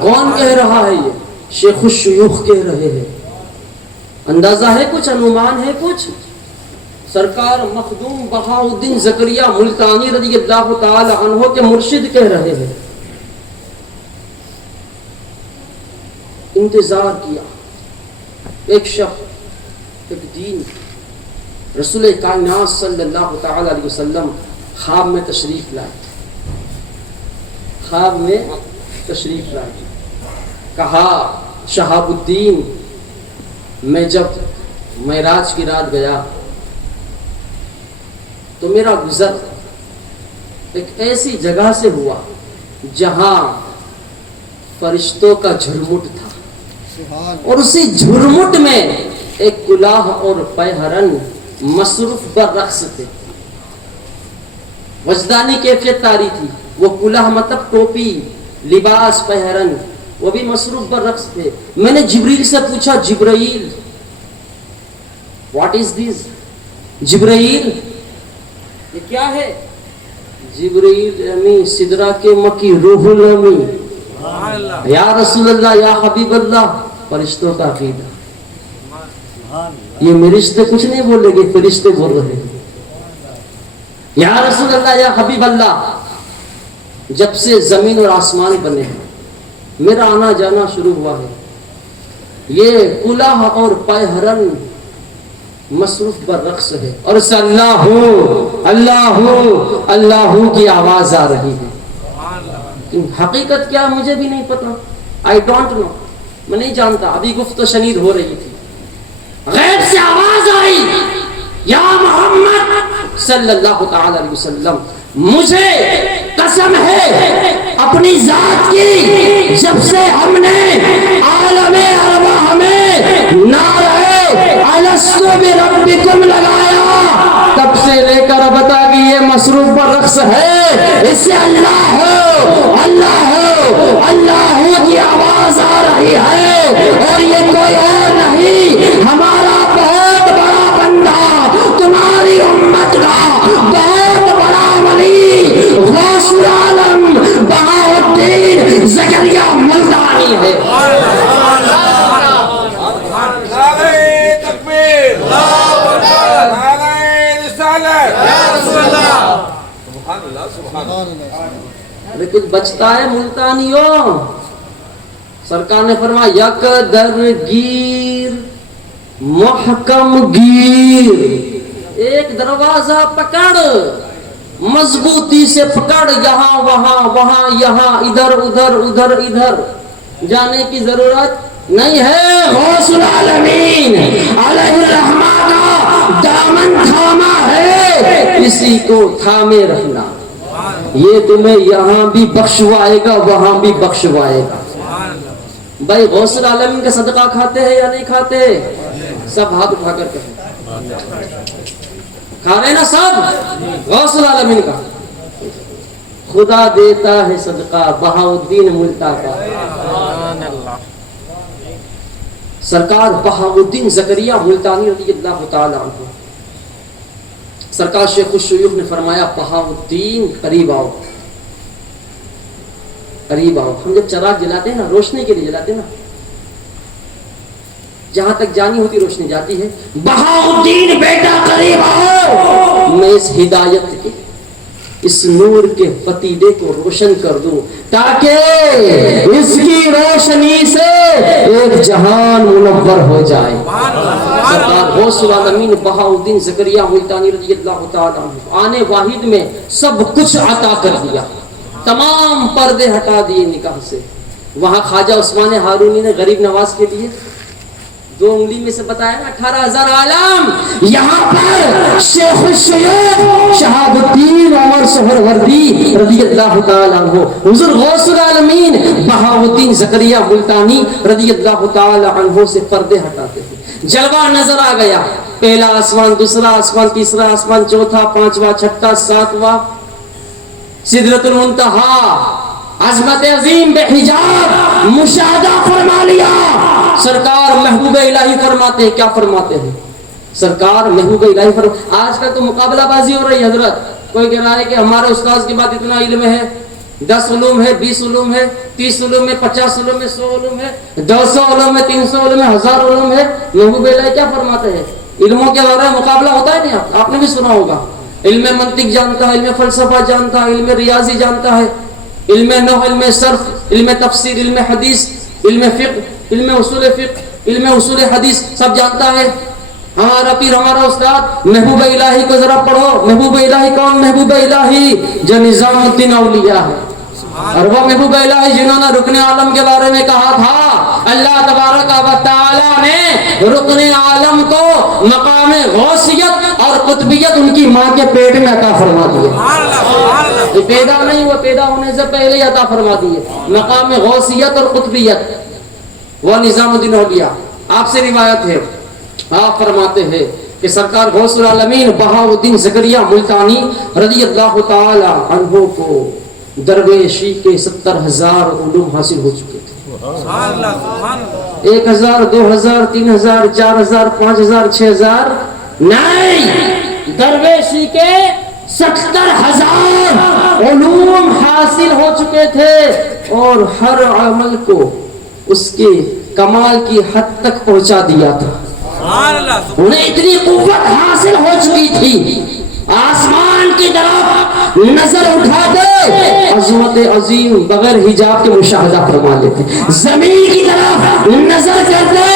کون کہہ رہا ہے؟ یہ شیخ الشیوخ کہہ رہے ہیں. اندازہ ہے کچھ, انومان ہے کچھ؟ سرکار مخدوم بہاؤالدین زکریا ملتانی رضی اللہ تعالی عنہ کے مرشد کہہ رہے ہیں. انتظار کیا. ایک شخص, ایک دین, رسول کائنات صلی اللہ تعالی علیہ وسلم خواب میں تشریف لائے. خواب میں تشریف لائے. کہا شہاب الدین, میں جب معراج کی رات گیا تو میرا گزر ایک ایسی جگہ سے ہوا جہاں فرشتوں کا جھرمٹ تھا, اور اسی جھرمٹ میں ایک کلاہ اور پہرن مصروف بر رقص تھے. وجدانی کیفیت تاری تھی. وہ کلاہ مطلب ٹوپی, لباس, پہرن, وہ بھی مصروف بر رقص تھے. میں نے جبریل سے پوچھا, جبرائیل واٹ از دس؟ جبرائیل یہ کیا ہے؟ جبرائیل امی سدرہ کے مکی روح الامی. یا رسول اللہ, یا حبیب اللہ, فرشتوں کا عقیدہ. یہ میرے رشتے کچھ نہیں بولے گے, فرشتے بول رہے ہیں. یا رسول اللہ, یا حبیب اللہ, جب سے زمین اور آسمان بنے ہیں میرا آنا جانا شروع ہوا ہے. یہ کلاہ اور پہرن مصروف بر رقص ہے, اور اس اللہ اللہ اللہ کی آواز آ رہی ہے. حقیقت کیا مجھے بھی نہیں پتا, آئی ڈونٹ نو, میں نہیں جانتا. ابھی گفت و شنید ہو رہی تھی, غیب سے آواز آئی, یا محمد صلی اللہ تعالی علیہ وسلم, مجھے قسم ہے اپنی ذات کی, جب سے ہم نے عالم ارواح میں نعرہ الستو بربکم لگایا, تب سے لے کر اب تک یہ مصروف پر رقص ہے. اس سے اللہ ہو اللہ ہو اللہ ہو کی آواز آ رہی ہے, اور یہ کوئی اور ہے۔ ارے کچھ بچتا ہے ملتانیوں؟ سرکار نے فرمایا یک در گیر محکم گیر، ایک دروازہ پکڑ، مضبوطی سے پکڑ، یہاں وہاں وہاں یہاں، ادھر ادھر ادھر ادھر جانے کی ضرورت نہیں ہے۔ غوث العالمین علیہ الرحمہ کا دامن تھاما ہے، اسی کو تھامے رہنا، یہ تمہیں یہاں بھی بخشوائے گا وہاں بھی بخشوائے گا۔ بھائی غوث العالمین کا صدقہ کھاتے ہیں یا نہیں کھاتے؟ سب ہاتھ اٹھا کر کہیں، کھا رہے نا سب غوث العالمین کا؟ خدا دیتا ہے صدقہ بہاؤدین ملتا کا۔ سرکار بہاؤدین زکریا ملتانی رضی اللہ تعالی عنہ، سرکار شیخ الشیوخ نے فرمایا بہاؤدین قریب آؤ، قریب آؤ۔ ہم جب چراغ جلاتے ہیں نا، روشنی کے لیے جلاتے ہیں نا، جہاں تک جانی ہوتی روشنی جاتی ہے، بہاؤدین بیٹا قریب آؤ، میں اس ہدایت کے، اس نور کے فتیلے کو روشن کر دوں تاکہ اس کی روشنی سے ایک جہان منور ہو جائے۔ سرکار غوث العالمین بہاؤدین زکریا ملتانی رضی اللہ تعالیٰ عنہ آنے واحد میں سب کچھ عطا کر دیا، تمام پردے ہٹا دیے نکاح سے۔ وہاں خواجہ عثمان ہارونی نے غریب نواز کے لیے 2 انگلی میں سے بتایا نا 18,000 عالم، یہاں پر شیخ الشیوخ شہاب الدین عمر سہروردی رضی اللہ تعالیٰ عنہ، حضور غوث العالمین بہاؤدین زکریا ملتانی رضی اللہ تعالیٰ عنہ سے پردے ہٹاتے تھے۔ جلوہ نظر آ گیا، پہلا آسمان، دوسرا آسمان، تیسرا آسمان، چوتھا، پانچواں، چھٹا، ساتواں، سدرۃ المنتہا، عظمت عظیم بے حجاب مشاہدہ فرما لیا۔ سرکار محبوب الہی فرماتے ہیں، کیا فرماتے ہیں سرکار محبوب الہی فرماتے ہیں؟ آج کل تو مقابلہ بازی ہو رہی ہے حضرت، کوئی کہہ رہا ہے کہ ہمارے استاذ کے بعد اتنا علم ہے، 10 علوم ہے، 20 علوم ہے، 30 علوم ہے، 50 علوم ہے، 100 علوم ہے، 200 علوم ہے، 300 علوم ہے، 1000 علوم ہے۔ محبوب الہی کیا فرماتے ہیں؟ علموں کے بارے میں مقابلہ ہوتا ہے نہیں؟ آپ نے بھی سنا ہوگا، علم منطق جانتا ہے، علم فلسفہ جانتا ہے، علم ریاضی جانتا ہے، علم نحو، علم صرف، علم تفسیر، علم حدیث، علم فقہ، علم اصول فقہ، علم اصول حدیث سب جانتا ہے۔ ہمارا پیر، ہمارا استاد محبوب الہی کو ذرا پڑھو۔ محبوب الہی کون؟ محبوب الہی جو نظام الدین اولیاء ہے، اور وہ محبوب الہی جنہوں نے رکن عالم کے بارے میں کہا تھا اللہ تبارک و تعالی نے رکن عالم کو مقام غوثیت اور قطبیت ان کی ماں کے پیٹ میں عطا فرما دیے۔ یہ پیدا نہیں ہوا، پیدا ہونے سے پہلے ہی عطا فرما دیے مقام غوثیت اور قطبیت۔ وہ نظام الدین اولیاء، آپ سے روایت ہے، آپ فرماتے ہیں کہ سرکار غوث العالمین بہاؤدین زکریا ملتانی رضی اللہ تعالی عنہ کو درویشی کے 70,000 علوم حاصل ہو چکے تھے۔ 1,000 2,000 3,000 4,000 5,000 6,000 نہیں، درویشی کے 70,000 علوم حاصل ہو چکے تھے، اور ہر عمل کو اس کے کمال کی حد تک پہنچا دیا تھا۔ انہیں اتنی قوت حاصل ہو چکی تھی، آسمان کی طرف نظر اٹھا دے عظمت عظیم بغیر حجاب کے مشاہدہ فرما لیتے، زمین کی طرف نظر کرتے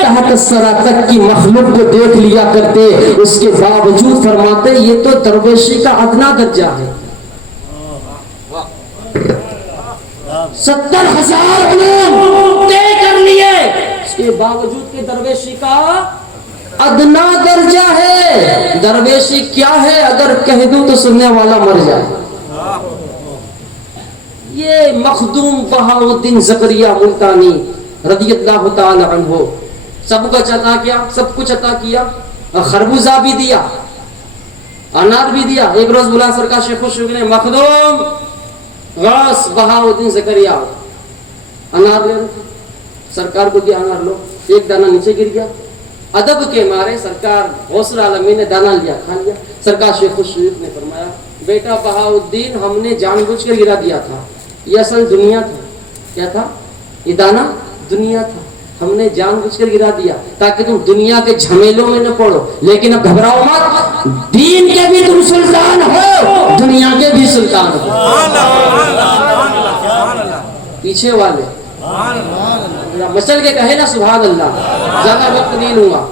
تحت الثری تک کی مخلوق کو دیکھ لیا کرتے، اس کے باوجود فرماتے یہ تو درویشی کا ادنا درجہ ہے۔ 70,000 علوم طے کر لیے، اس کے باوجود کہ درویشی کا ادنا درجہ ہے۔ درویشی کیا ہے اگر کہہ دوں تو سننے والا مر جائے۔ یہ مخدوم بہاؤدین زکریا ملتانی رضی اللہ تعالی عنہ سب کچھ عطا کیا، سب کچھ عطا کیا، خربوزہ بھی دیا، انار بھی دیا۔ ایک روز بلا سرکار شیخ الشیوخ نے مخدوم غوث بہاؤدین زکریا انار لے لو، سرکار کو دیا انار لو، ایک دانہ نیچے گر گیا، ادب کے مارے سرکار غوث العالمین نے دانہ لیا، کھا لیا۔ سرکار شیخ الشیوخ نے فرمایا بیٹا بہاؤدین ہم نے جان بوجھ کر گرا دیا تھا، یہ اصل دنیا تھا۔ کیا تھا؟ یہ دانا دنیا تھا، ہم نے جان بوجھ کر گرا دیا تاکہ تم دنیا کے جھمیلوں میں نہ پڑو. لیکن اب گھبراؤ مت، دین کے بھی تم سلطان ہو، دنیا کے بھی سلطان ہو. پیچھے والے مچل کے کہے نا سبحان اللہ، زیادہ وقت نہیں لوں گا.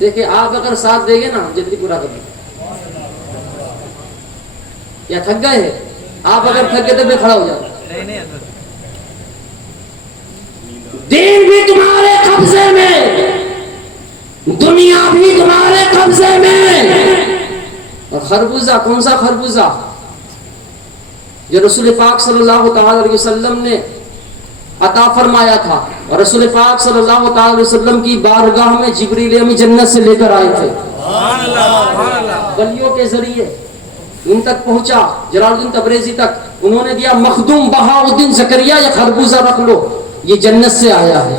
دیکھیں آپ اگر ساتھ دیں گے نا جلدی پورا کر دیں. یا تھک گئے ہیں آپ؟ اگر تھک گئے تو میں کھڑا ہو جاؤں. دین بھی تمہارے قبضے میں، دنیا بھی تمہارے قبضے میں. اور خربوزہ کون سا خربوزہ؟ جو رسول پاک صلی اللہ تعالی علیہ وسلم نے عطا فرمایا تھا. اور رسول پاک صلی اللہ تعالی علیہ وسلم کی بارگاہ میں جبریل امین جنت سے لے کر آئے تھے. ولیوں کے ذریعے ان تک پہنچا، جلال الدین تبریزی تک. انہوں نے دیا مخدوم بہاؤالدین زکریا، یہ خربوزہ رکھ لو، یہ جنت سے آیا ہے،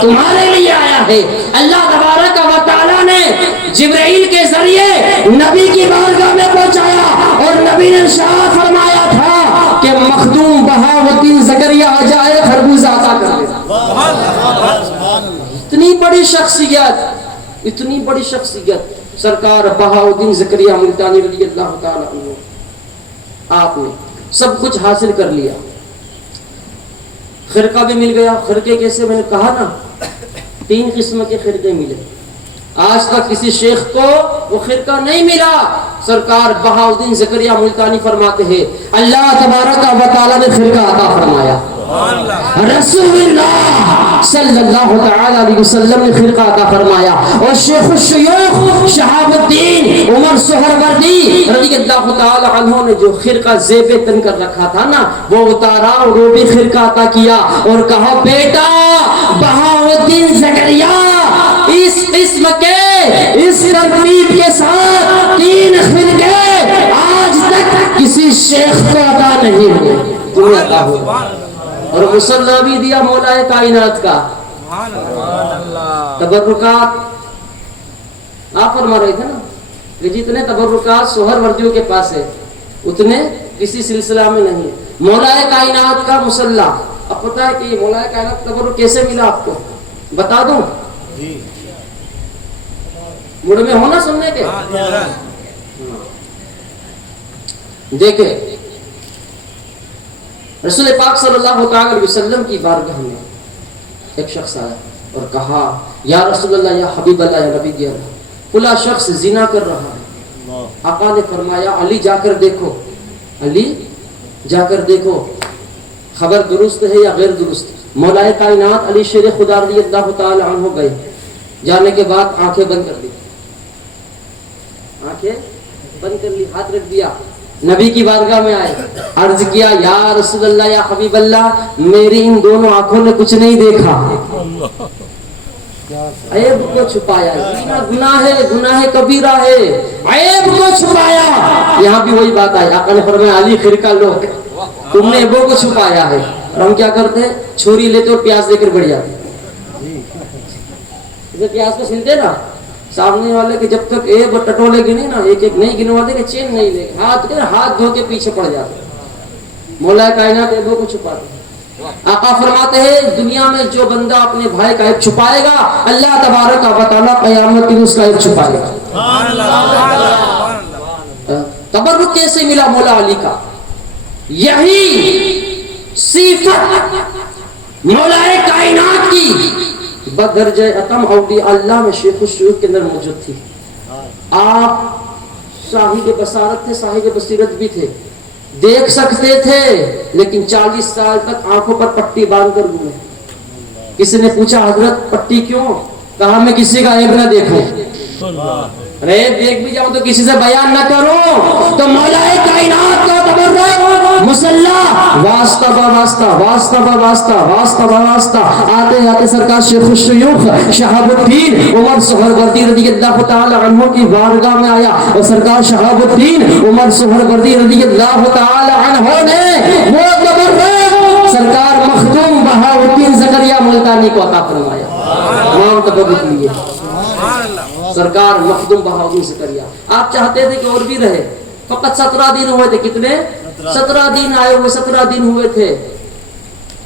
تمہارے لیے آیا ہے. اللہ تبارک و تعالی نے جبرائیل کے ذریعے نبی کی بارگاہ میں پہنچایا اور نبی نے ارشاد فرمایا تھا کہ مخدوم بہاؤالدین زکریا آ جائے، خربوزہ عطا کر دے. اتنی بڑی شخصیت، اتنی بڑی شخصیت سرکار بہاؤالدین زکریا ملتانی رضی اللہ تعالی عنہ. آپ نے سب کچھ حاصل کر لیا، خرقہ بھی مل گیا. خرقے کیسے؟ میں نے کہا نا 3 قسم کے خرقے ملے. آج تک کسی شیخ کو وہ خرقہ نہیں ملا. سرکار بہاؤالدین زکریا ملتانی فرماتے ہیں اللہ تبارک و تعالی نے خرقہ عطا فرمایا. رسول اللہ صلی اللہ تعالی علیہ وسلم نے خرقہ عطا فرمایا. اور شیخ الشیوخ شہاب الدین عمر سہروردی رضی اللہ تعالی عنہ نے جو خرقہ زیب تن کر رکھا تھا نا، وہ اتارا اور وہ بھی خرقہ عطا کیا اور کہا بیٹا بہاؤالدین زکریا اس قسم کے اس ترتیب کے ساتھ 3 خرقے آج تک کسی شیخ کو عطا نہیں ہوئے، تمہیں عطا ہوا. اور مصلی بھی دیا مولا کائنات کا. تبرکات آپ فرما رہے تھے نا کہ جتنے تبرکات سہروردیوں کے پاس ہے اتنے کسی سلسلہ میں نہیں. مولا کائنات کا مصلی، اب پتا ہے کہ یہ مولا کائنات تبرک کیسے ملا آپ کو بتا دوں؟ موڈ میں ہونا سننے کے؟ دیکھیں رسول پاک صلی اللہ تعالی علیہ وسلم کی بارگاہ میں ایک شخص آیا اور کہا یا رسول اللہ، یا حبیب اللہ، یا نبی اللہ، فلاں شخص زنا کر رہا ہے. آقا نے فرمایا علی جا کر دیکھو، علی جا کر دیکھو خبر درست ہے یا غیر درست. مولا کائنات علی شیر خدا رضی اللہ تعالی عنہ گئے. جانے کے بعد آنکھیں بند کر دی، آنکھیں بند کر لی، ہاتھ رکھ دیا، نبی کی بارگاہ میں آئے، عرض کیا یا رسول اللہ، یا حبیب اللہ، میری ان دونوں آنکھوں نے کچھ نہیں دیکھا. عیب کو چھپایا، گناہ ہے، گناہ کبیرہ ہے، عیب کو چھپایا. یہاں بھی وہی بات آئی، آقا نے فرمایا علی خرقہ لو، تم نے عیبوں کو چھپایا ہے. اور ہم کیا کرتے ہیں؟ چھری لیتے اور پیاز دے کر بڑھ جاتے. جیسے پیاز کو چھلتے نا، سامنے والے کے جب تک ایک ٹٹولے گی نہیں نا، ایک ایک نہیں گنوا دے گا، چین نہیں لے گا، ہاتھ دھو کے پیچھے پڑ جاتے. مولا کائنات عیبوں کو چھپاتے ہیں. آقا فرماتے ہیں دنیا میں جو بندہ اپنے بھائی کا عیب چھپائے گا اللہ تبارک و تعالی قیامت کے دن اس کا عیب چھپائے گا. تبرک کیسے ملا مولا علی کا؟ یہی صفت مولا کائنات کی بدرجہ اتم اولیاء اللہ میں شیخ الشیوخ کے اندر موجود تھی. آپ صاحب بصارت تھے، صاحب بصیرت بھی تھے، دیکھ سکتے تھے، لیکن 40 سال تک آنکھوں پر پٹی باندھ کر گھومے. کسی نے پوچھا حضرت پٹی کیوں؟ کہا میں کسی کا عیب نہ دیکھوں. ارے دیکھ بھی جاؤں تو کسی سے بیان نہ کروں. تو مولا کائنات کا تبرک مصلی واسطہ با واسطہ، واسطہ با واسطہ، واسطہ با واسطہ، آتے آتے سرکار شیخ الشیوخ شہاب الدین عمر سہروردی رضی اللہ تعالی عنہ کی بارگاہ میں آیا اور سرکار شہاب الدین عمر سہروردی رضی اللہ تعالی عنہ نے وہ تبرک سرکار مخدوم بہاؤالدین زکریا ملتانی کو عطا فرمایا. تمام تبرک لیے سرکار مخدوم بہاؤالدین زکریا. آپ چاہتے تھے کہ اور بھی رہے، فقط 17 دن ہوئے تھے. کتنے؟ 17 دن آئے ہوئے، 17 دن ہوئے تھے.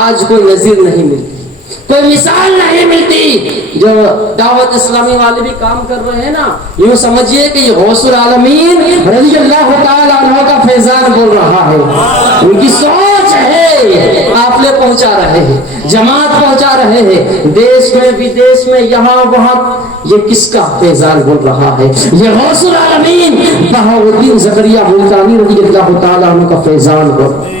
آج کوئی نظیر نہیں ملتی، کوئی مثال نہیں ملتی۔ جو دعوت اسلامی والے بھی کام کر رہے ہیں نا، یوں سمجھیے کہ یہ غوث العالمین رضی اللہ تعالیٰ عنہ کا فیضان بول رہا ہے، ان کی سوچ ہے، قافلے پہنچا رہے ہیں، جماعت پہنچا رہے ہیں، دیش میں ودیش میں یہاں وہاں۔ یہ کس کا فیضان بول رہا ہے؟ یہ غوث العالمین بہاؤالدین زکریا ملتانی رضی اللہ تعالیٰ عنہ کا فیضان بول رہا ہے۔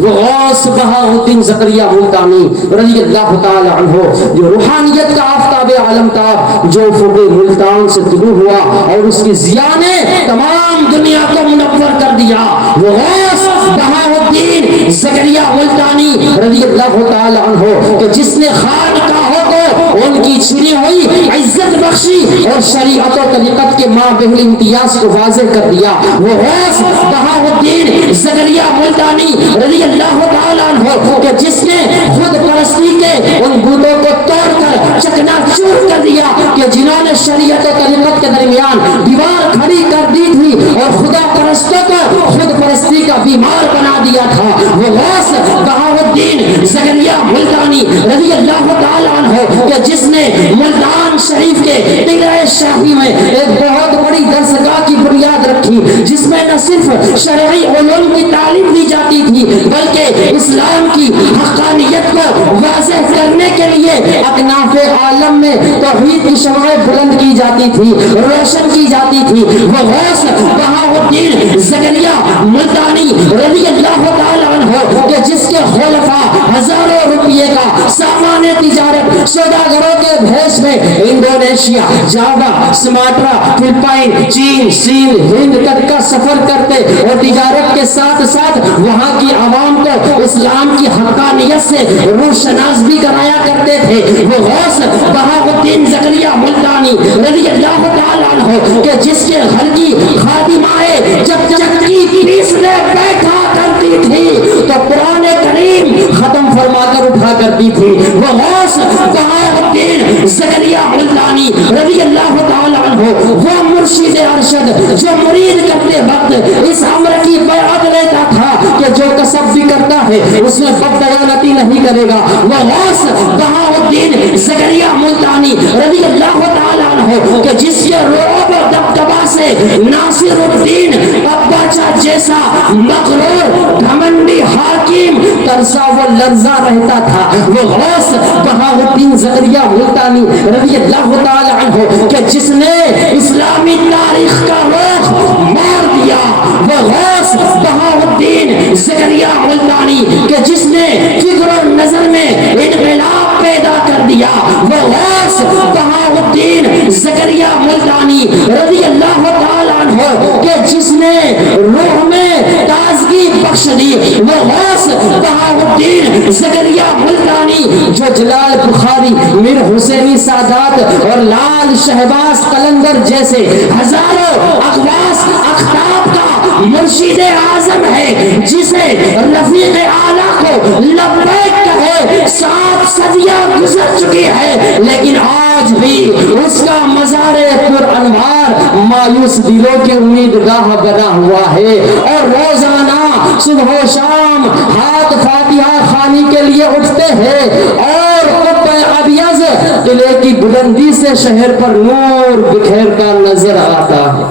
وہ غوث بہاؤالدین زکریا ملتانی رضی اللہ تعالی عنہ جو روحانیت کا آفتاب عالم تھا، جو افق ملتان سے طلوع ہوا اور اس کی ضیاء نے تمام دنیا کو منور کر دیا، وہ غوث بہاؤالدین زکریا ملتانی رضی اللہ تعالی عنہ کہ جس نے خانقاہوں کو ان کی چھنی ہوئی عزت بخشی اور شریعت و طریقت کے مابین امتیاز کو واضح کر دیا، وہ غوث بہاؤالدین زکریا ملتانی رضی اللہ تعالیٰ عنہ کہ جس نے خود پرستی کے ان بتوں کو توڑ کر چکنا چور کر دیا، کہ جنہوں نے شریعت و طریقت کے درمیان دیوار کھڑی کر دی تھی اور خدا پرستوں کو خود پرستی کا بیمار بنا دیا تھا، وہ غوث بہاؤالدین زکریا ملتانی رضی اللہ تعالیٰ عنہ کہ جس نے ملتان شریف کے قلعہ شاہی میں ایک بہت بڑی درسگاہ کی بنیاد رکھی، جس میں نہ صرف شرعی علوم کی تعلیم دی جاتی تھی بلکہ اسلام کی حقانیت کو واضح کرنے کے لیے اکناف عالم میں توحید کی شمعیں بلند کی جاتی تھی، روشن کی جاتی تھی۔ وہ غوث بہاؤالدین زکریا ملتانی رضی اللہ تعالی عنہ کہ جس کے خلفاء ہزاروں روپیے کا سامان تجارت سوداگروں کے بھیس میں انڈونیشیا، جاوا، سماٹرا، فلپائن، چین، سین، ہند تک کا سفر کرتے اور تجارت کے ساتھ ساتھ وہاں کی عوام کو اسلام کی حقانیت سے روشناس بھی کرایا کرتے تھے، وہ غوث بہاؤالدین زکریا ملتانی رضی اللہ تعالیٰ عنہ کہ جس کے گھر کی خادمائیں جب چکی پیسنے بیٹھا کرتی تھی تو قرآن کریم ختم فرما کر اٹھا کرتی تھی، وہ غوث بہاؤالدین زکریا ملتانی رضی اللہ تعالیٰ عنہ وہ مرشد ارشد جو مرید کرتے وقت اس امر کی بیعت لیتا تھا کہ جو کسب بھی کرتا ہے اس میں بددیانتی نہیں کرے گا، وہ غوث بہاؤالدین زکریا ملتانی رضی اللہ تعالیٰ عنہ کہ جس کے رعب و دبدبا سے ناصر الدین اباچا جیسا مغرور گھمنڈی حاکم ترسا و لرزا رہتا تھا، وہ غوث بہاؤالدین زکریا ملتانی رضی اللہ تعالیٰ عنہ کہ جس نے اسلامی تاریخ کا رخ مار دیا، وہ غوث بہاؤالدین زکریا ملتانی کہ جس نے فکر و نظر میں انقلاب پیدا کر دیا، وہ غوث بہاؤالدین زکریا ملتانی رضی اللہ تعالیٰ عنہ کہ جس نے روح میں تازگی بخش دی، وہ غوث بہاؤالدین زکریا ملتانی جو جلال بخاری، میر حسینی سادات اور لال شہباز قلندر جیسے ہزاروں اقواس اقطاب کا مرشد اعظم ہے، جسے رفیق اعلیٰ کو لبیک کہے 7 صدیاں گزر چکی ہے، لیکن آج بھی اس کا مزار پر انوار مایوس دلوں کی امیدگاہ بنا ہوا ہے، اور روزانہ صبح و شام ہاتھ فاتحہ خوانی کے لیے اٹھتے ہیں، اور قبہ ابیض قلعے کی بلندی سے شہر پر نور بکھیر کا نظر آتا ہے۔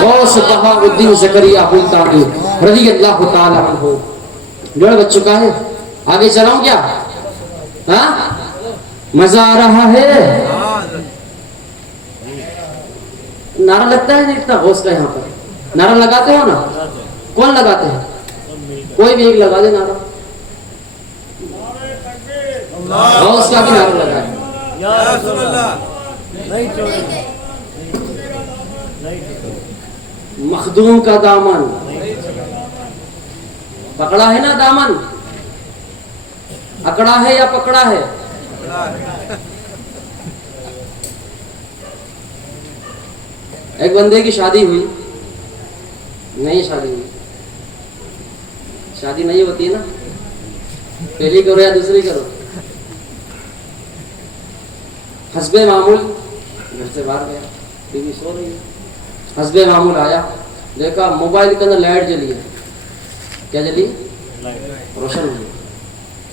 غوث بہاؤالدین زکریا ملتانی رضی اللہ تعالی عنہ جوڑ بچ چکا ہے، آگے چلاؤں کیا؟ ہاں مزہ آ رہا ہے؟ نعرہ لگتا ہے نہیں اتنا غوث کا؟ یہاں پر نعرہ لگاتے ہو نا؟ کون لگاتے ہیں؟ کوئی بھی ایک لگا دے نعرہ، غوث کا بھی نعرہ لگا ہے۔ مخدوم کا دامن پکڑا ہے نا، دامن اکڑا ہے یا پکڑا ہے؟ ایک بندے کی شادی ہوئی، نئی شادی ہوئی، شادی نہیں ہوتی ہے نا، پہلی کرو یا دوسری کرو، حسب معمول گھر سے باہر گیا، بیوی سو رہی ہے، حسب معمول آیا، دیکھا موبائل کے اندر لائٹ جلی ہے، کیا جلی؟ روشن ہوئی،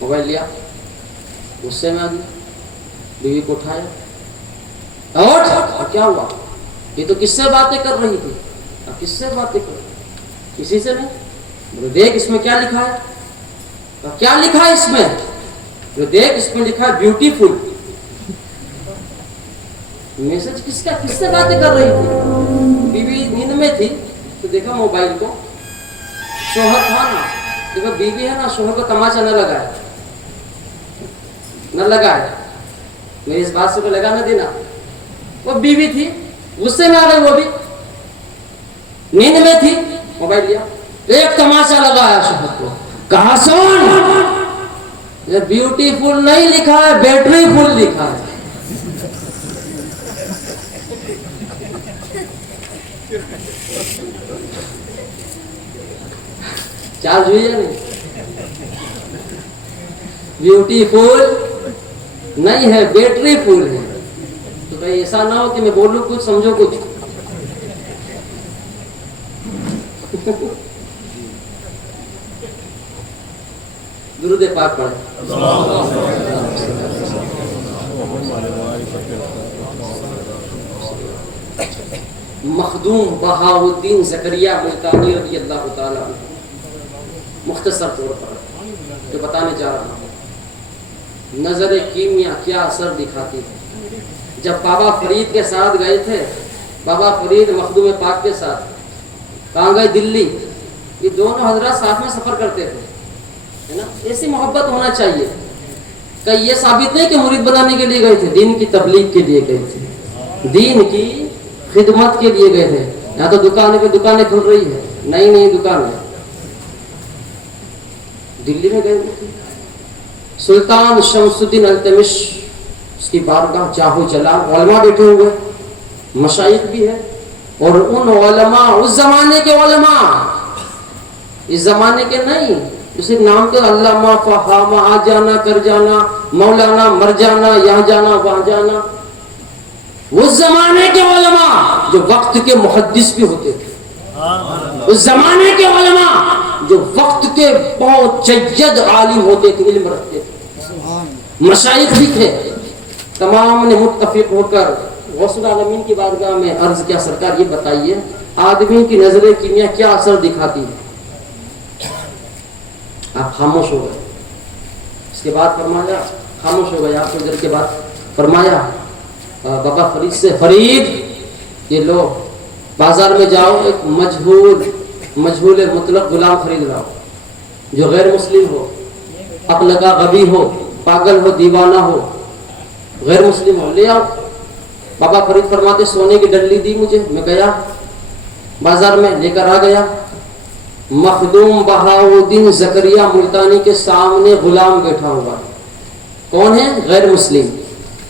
موبائل لیا, غصے میں آ گیا, بیوی کو اٹھایا, اور کیا ہوا, یہ تو کس سے باتیں کر رہی تھی, اب کس سے باتیں کر رہی, کسی سے نہیں. بولے دیکھ اس میں کیا لکھا ہے, کیا لکھا ہے اس میں, جو دیکھ اس میں لکھا ہے بیوٹیفل. میسج کس سے باتیں کر رہی تھی, بیوی نیند میں تھی تو دیکھا موبائل کو, شوہر تھا نا, دیکھا بیوی ہے نا, شوہر کو تماچا نہ لگائے, نہ لگائے, میری اس بات سے کو لگا نہ دینا. وہ بیوی تھی, غصے میں آ گئی, وہ بھی نیند میں تھی, موبائل لیا, ایک تماچا لگایا شوہر کو, کہا سن یہ بیوٹیفل نہیں لکھا ہے, بیٹری فل لکھا ہے. چارج ہوئی یا نہیں, بیوٹیفل نہیں ہے, بیٹری فل ہے. تو بھائی ایسا نہ ہو کہ میں بولوں کچھ سمجھو کچھ. درود پاک پڑھیں. مخدوم بہاء الدین زکریا ملتانی رضی اللہ تعالی عنہ, مختصر طور پر جو بتانے جا رہا ہوں, نظر کیمیا کیا اثر دکھاتی ہے. جب بابا فرید کے ساتھ گئے تھے, بابا فرید مخدوم پاک کے ساتھ کہاں گئے, دلی. یہ دونوں حضرات ساتھ میں سفر کرتے تھے, ہے نا. ایسی محبت ہونا چاہیے. کہ یہ ثابت نہیں کہ مرید بنانے کے لیے گئے تھے, دین کی تبلیغ کے لیے گئے تھے, دین کی خدمت کے لیے گئے تھے. یہاں تو دکانیں پہ دکانیں کھل رہی ہے, نئی نئی دکانیں. دلی میں گئے تھے, سلطان شمس الدین التمش اس کی بارگاہ جاہو جلال, علماء بیٹھے ہوئے, مشائخ بھی ہے, اور ان علماء, اس زمانے کے علماء, اس زمانے کے نہیں, صرف نام کے علامہ فہامہ, آ جانا کر جانا, مولانا مر جانا, یہاں جانا وہاں جانا. اس زمانے کے علماء جو وقت کے محدث بھی ہوتے تھے, اس زمانے کے علماء جو وقت کے بہت جید عالم ہوتے تھے, علم رکھتے تھے, مشائخ بھی تھے. تمام نے متفق ہو کر غوث العالمین کی بارگاہ میں عرض کیا, سرکار یہ بتائیے آدمی کی نظر کیمیا کیا اثر دکھاتی ہے. آپ خاموش ہو گئے. اس کے بعد فرمایا, خاموش ہو گئے آپ کو, دیر کے بعد فرمایا بابا فرید سے, فرید یہ لو بازار میں جاؤ, ایک مجہول مطلق غلام خرید لاؤ, جو غیر مسلم ہو, عقل کا غبی ہو, پاگل ہو, دیوانہ ہو, غیر مسلم ہو, لے آؤ. بابا فرید فرماتے سونے کی ڈنڈی دی مجھے, میں گیا بازار میں, لے کر آ گیا. مخدوم بہاء الدین زکریا ملتانی کے سامنے غلام بیٹھا ہوا. کون ہے, غیر مسلم,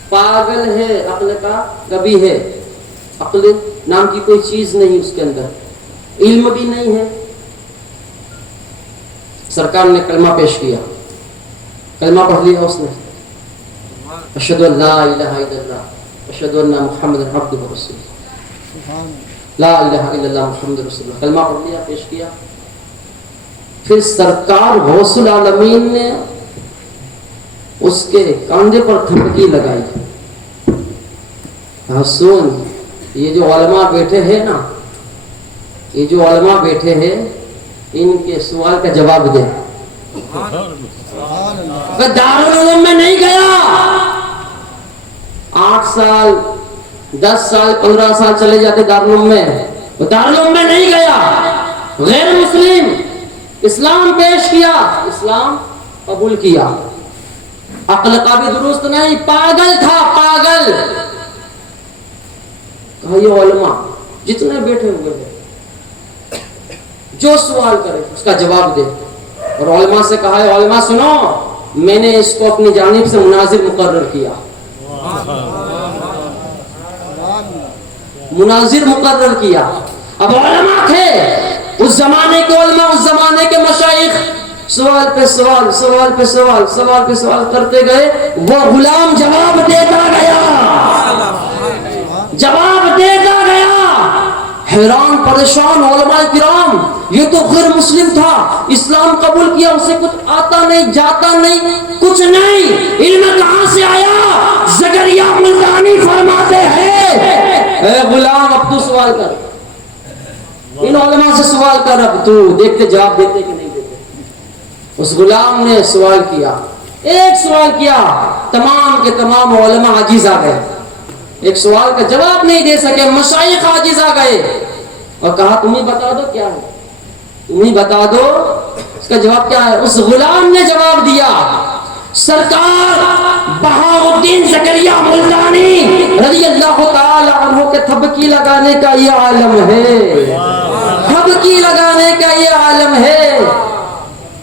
پاگل ہے, عقل کا غبی ہے, عقل نام کی کوئی چیز نہیں اس کے اندر, علم بھی نہیں ہے. سرکار نے کلمہ پیش کیا, کلمہ پڑھ لیا اس نے, اشہدو ان لا الہ الا اللہ اشہدو ان محمد عبدہ ورسولہ, لا الہ الا اللہ محمد رسول اللہ, کلمہ پڑھ لیا, پیش کیا. پھر سرکار غوث العالمین نے اس کے کاندھے پر تھپکی لگائی. سن, یہ جو علماء بیٹھے ہیں نا, یہ جو علماء بیٹھے ہیں, ان کے سوال کا جواب دے. دارالعلوم میں نہیں گیا, 8 سال 10 سال 15 سال چلے جاتے دارالعلوم میں, دارالعلوم میں نہیں گیا, غیر مسلم, اسلام پیش کیا, اسلام قبول کیا. عقل کا بھی درست نہیں, پاگل تھا, پاگل. کہا یہ علماء جتنے بیٹھے ہوئے ہیں, جو سوال کرے اس کا جواب دے. اور علماء سے کہا ہے, علماء سنو, میں نے اس کو اپنی جانب سے مناظر مقرر کیا, مناظر مقرر کیا. اب علماء تھے, اس زمانے کے علماء, اس زمانے کے مشائخ, سوال پہ سوال, سوال پہ سوال, سوال پہ سوال کرتے گئے. وہ غلام جواب دیتا گیا, جواب دیتا گیا. حیران پریشان علماء کرام، یہ تو غیر مسلم تھا، اسلام قبول کیا، اسے کچھ آتا نہیں جاتا نہیں کچھ نہیں، علم کہاں سے آیا؟ زکریا ملتانی فرماتے ہیں اے غلام اب تو سوال کر، ان علماء سے سوال کر، اب تو دیکھتے جواب دیتے کہ نہیں دیتے۔ اس غلام نے سوال کیا، ایک سوال کیا، تمام کے تمام علماء عاجز آ گئے، ایک سوال کا جواب نہیں دے سکے، مشائخ عاجز آ گئے اور کہا تم ہی بتا دو کیا ہے، تم ہی بتا دو اس کا جواب کیا ہے۔ اس غلام نے جواب دیا، سرکار بہاؤالدین زکریا ملتانی رضی اللہ تعالی عنہ کے تھبکی لگانے کا یہ عالم ہے، تھبکی لگانے کا یہ عالم ہے۔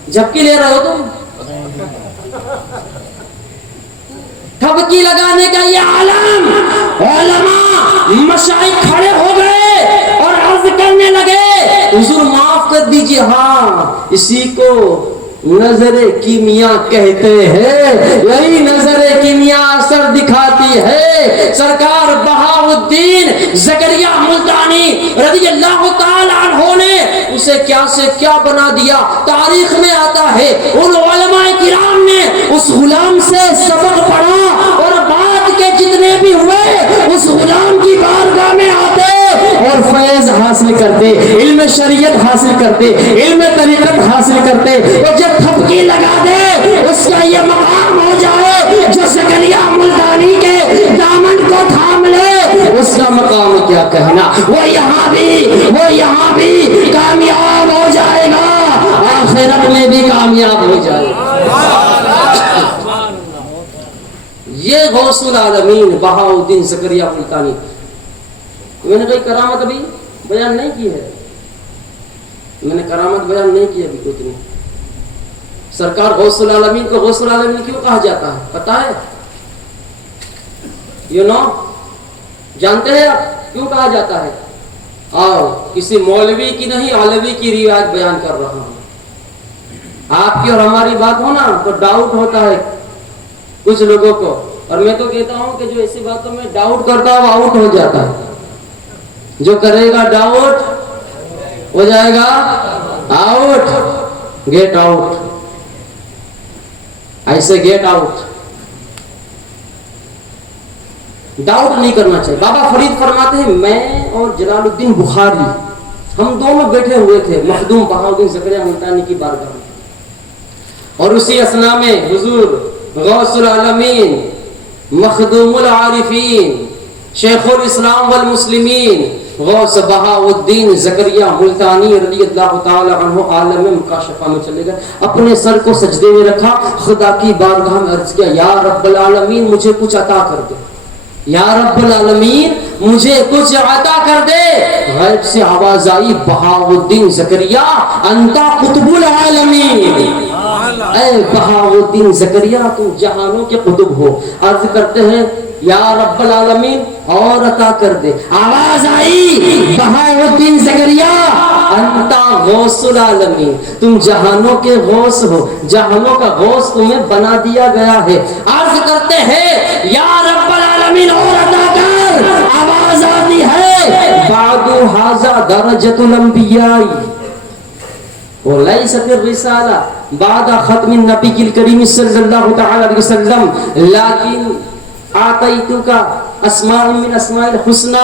جھپکی لے رہے ہو تم، تھبکی لگانے کا یہ عالم، علماء مشائخ کھڑے ہو گئے اور عرض کرنے لگے حضور معاف کر دیجئے، ہاں اسی کو نظر کیمیا کہتے ہیں، یہی نظر کیمیا اثر دکھاتی ہے۔ سرکار بہاؤالدین زکریا ملتانی رضی اللہ تعالی عنہ نے اسے کیا سے کیا بنا دیا، تاریخ میں آتا ہے ان علماء کرام نے اس غلام سے سبق پڑھا اور بعد کے جتنے بھی ہوئے اس غلام کی بارگاہ میں آتے اور فیض حاصل کرتے، علم شریعت حاصل کرتے، علم طریقت حاصل کرتے، اور جب تھپکی لگا دے اس کا یہ مقام ہو جائے جو زکریا ملتانی کے دامن کو تھام لے، اس کا مقام کیا کہنا، وہ یہاں بھی کامیاب ہو جائے گا، آخرت میں بھی کامیاب ہو جائے گا۔ یہ غوث العالمین بہاؤالدین زکریا ملتانی، میں نے کوئی کرامت ابھی بیان نہیں کی ہے، میں نے کرامت بیان نہیں کی ابھی کچھ نہیں۔ سرکار غوث العالمین کو غوث العالمین کیوں کہا جاتا ہے پتہ ہے؟ یو نو، جانتے ہیں آپ کیوں کہا جاتا ہے؟ آؤ کسی مولوی کی نہیں علوی کی روایت بیان کر رہا ہوں۔ آپ کی اور ہماری بات ہو نا تو ڈاؤٹ ہوتا ہے کچھ لوگوں کو، اور میں تو کہتا ہوں کہ جو ایسی باتوں میں ڈاؤٹ کرتا ہے وہ آؤٹ ہو جاتا ہے، جو کرے گا ڈاؤٹ ہو جائے گا آؤٹ، گیٹ آؤٹ، ایسے گیٹ آؤٹ، ڈاؤٹ نہیں کرنا چاہیے۔ بابا فرید فرماتے ہیں میں اور جلال الدین بخاری ہم دونوں بیٹھے ہوئے تھے مخدوم بہاؤالدین زکریا ملتانی کی بارگاہ میں، اور اسی اثناء میں حضور غوث العالمین مخدوم العارفین شیخ الاسلام والمسلمین غوث بہاؤالدین زکریا ملتانی رضی اللہ تعالی عنہ عالم مکاشفہ میں چلے گئے، اپنے سر کو سجدے میں رکھا، خدا کی بارگاہ میں عرض کیا یا رب العالمین مجھے کچھ عطا کر دے، یا رب العالمین مجھے کچھ عطا کر دے۔ غیب سے آواز آئی بہاؤالدین زکریا انتا قطب العالمین، اے بہاؤالدین زکریا تم جہانوں کے قطب ہو۔ عرض کرتے ہیں یا رب العالمین اور عطا کر دے۔ آواز آئی بہاؤالدین زکریا انتا غوث العالمین، تم جہانوں کے غوث ہو، جہانوں کا غوث تمہیں بنا دیا گیا ہے۔ عرض کرتے ہیں یا رب العالمین اور عطا کر۔ آواز آتی ہے بعد ھذا درجۃ الانبیاء ولیست الرسالہ بعد ختم النبی الکریم صلی اللہ تعالی علیہ وسلم لیکن آتیتک اسماء من اسماء الحسنى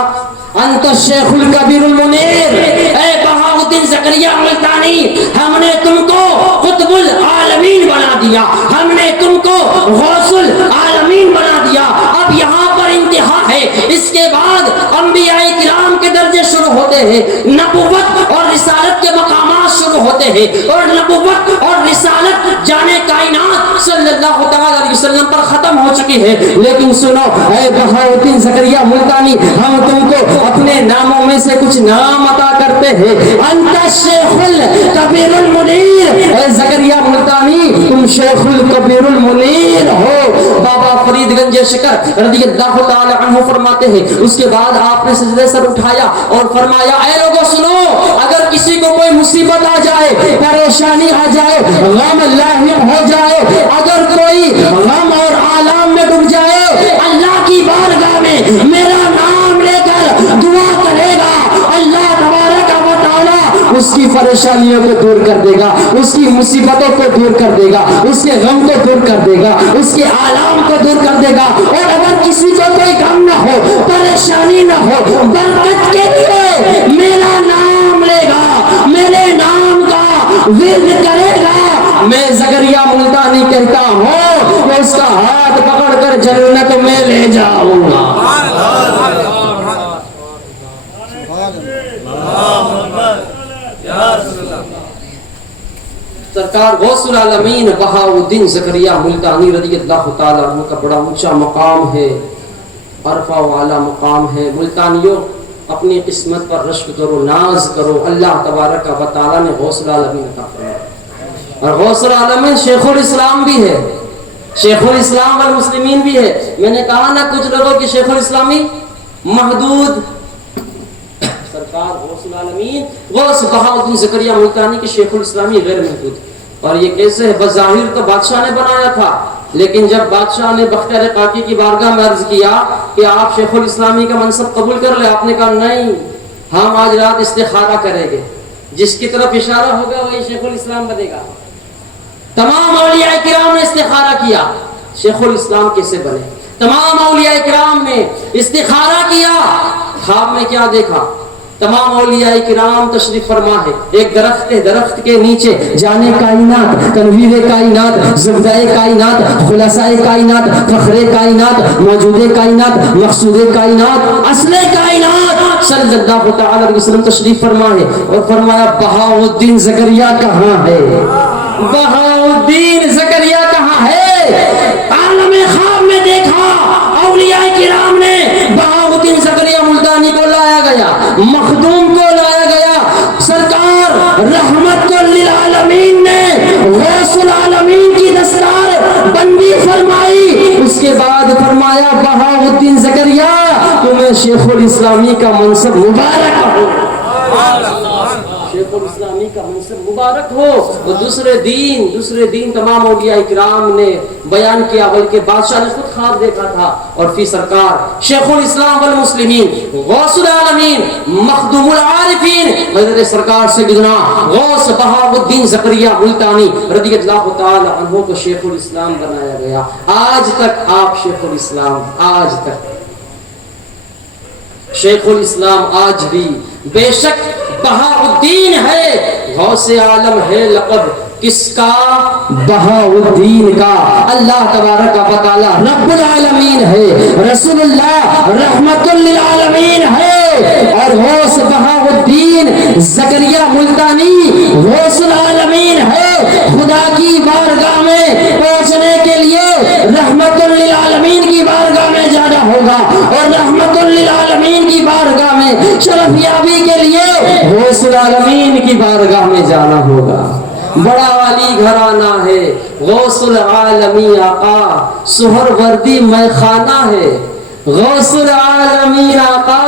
انت الشیخ الکبیر المنیر۔ اے بہاؤالدین زکریا ملتانی ہم نے تم کو قطب العالمین بنا دیا، ہم نے تم کو غوث العالمین بنا دیا۔ اب یہاں پر انتہا ہے، اس کے بعد انبیاء کرام کے درجے شروع ہوتے ہیں، نبوت اور رسالت کے مقامات شروع ہوتے ہیں، اور نبوت اور رسالت جانے کائنات صلی اللہ تعالی علیہ وسلم پر ختم ہو چکی ہے۔ لیکن سنو اے بہاؤالدین زکریا ملتانی ہم تم کو اپنے ناموں میں سے کچھ نام عطا کرتے ہیں۔ انت الشیخ الکبیر المنیر، اے زکریا ملتانی تم شیخ الکبیر المنیر ہو۔ بابا فرید گنج شکر رضی اللہ تعالی عنہ فرماتے ہیں اس کے بعد آپ نے سجدے سر اٹھایا اور فرمایا اے لوگوں سنو، اگر کسی کو کوئی مصیبت آ جائے، پریشانی آ جائے، غم لاحق ہو جائے، اگر کوئی غم اور آلام میں ڈوب جائے، اللہ کی بارگاہ میں میرا نام لے کر دعا کرے گا، اللہ اس کی پریشانیوں کو دور کر دے گا، اس کی مصیبتوں کو دور کر دے گا، اس کے غم کو دور کر دے گا، اس کے آلام کو دور کر دے گا۔ اور اگر کسی کو کوئی غم نہ ہو، پریشانی نہ ہو، برکت کے لیے میرا نام لے گا، میرے نام کا ورد کرے گا، میں زکریا ملتانی کہتا ہوں کہ اس کا ہاتھ پکڑ کر جنت میں لے جاؤں گا۔ سرکار غوث العالمین بہاؤالدین زکریا ملتانی رضی اللہ تعالیٰ عنہ کا بڑا اونچا مقام ہے، عرفہ و اعلیٰ مقام ہے۔ ملتانیوں اپنی قسمت پر رشک کرو، ناز کرو، اللہ تبارک و تعالیٰ نے غوث العالمین عطا فرمایا۔ اور غوث العالمین شیخ الاسلام بھی ہے، شیخ الاسلام والمسلمین بھی ہے۔ میں نے کہا نا کچھ لوگوں کی شیخ الاسلامی محدود، سرکار غوث العالمین غوث بہاؤالدین زکریا ملتانی کی شیخ الاسلامی غیر محدود۔ اور یہ کیسے ہے؟ بظاہر تو بادشاہ نے بنایا تھا، لیکن جب بادشاہ نے بختیار کاکی کی بارگاہ میں عرض کیا کہ آپ شیخ الاسلامی کا منصب قبول کر لیں، آپ نے کہا نہیں، ہم آج رات استخارہ کریں گے، جس کی طرف اشارہ ہوگا وہی شیخ الاسلام بنے گا۔ تمام اولیاء کرام نے استخارہ کیا، شیخ الاسلام کیسے بنے؟ تمام اولیاء کرام نے استخارہ کیا، خواب میں کیا دیکھا؟ تمام اولیاء کرام تشریف فرما ہے، ایک درخت ہے، درخت کے نیچے جانے کائنات، تنویر کائنات، زبدۂ کائنات، خلاصۂ کائنات، فخر کائنات، موجود کائنات، مقصود کائنات، اصل کائنات صلی اللہ تعالی علیہ وسلم تشریف فرما ہے اور فرمایا بہاؤالدین زکریا کہاں ہے؟ بہاؤالدین زکریا کہاں ہے؟ عالم خواب میں دیکھا، اولیاء کرام نے بہاؤالدین زکریا ملتانی کو لایا گیا، مخدوم کو لایا گیا، سرکار رحمت للعالمین نے غوث العالمین کی دستار بندی فرمائی۔ اس کے بعد فرمایا بہاؤالدین زکریا تمہیں شیخ الاسلامی کا منصب مبارک ہو، شیخ الاسلامی کا منصب مبارک ہو۔ اور دوسرے دن تمام اولیاء کرام نے بیان کیا، بلکہ بادشاہ نے خود خواب دیکھا تھا، اور فی سرکار شیخ الاسلام والمسلمین غوث العالمین مخدوم العارفین حضرت سرکار سیدنا غوث بہاؤالدین زکریا ملتانی رضی اللہ تعالی عنہ کو شیخ الاسلام بنایا گیا۔ آج تک آپ شیخ الاسلام، آج تک شیخ الاسلام آج بھی، بے شک بہاؤالدین ہے، غوث عالم ہے لقب کس کا؟ بہاؤالدین کا۔ اللہ تبارک و تعالی رب العالمین ہے، رسول اللہ رحمت للعالمین ہے، اور غوث بہاؤالدین زکریا ملتانی غوث العالمین ہے۔ خدا کی بارگاہ میں پہنچنے کے لیے رحمت للعالمین کی بارگاہ میں جانا ہوگا، اور رحمت للعالمین کی بارگاہ میں شرف یابی کے لیے غوث العالمین کی بارگاہ میں جانا ہوگا۔ بڑا عالی گھرانہ ہے، غوث العالمین آقا سہر وردی میں خانہ ہے، غوث العالمین آقا،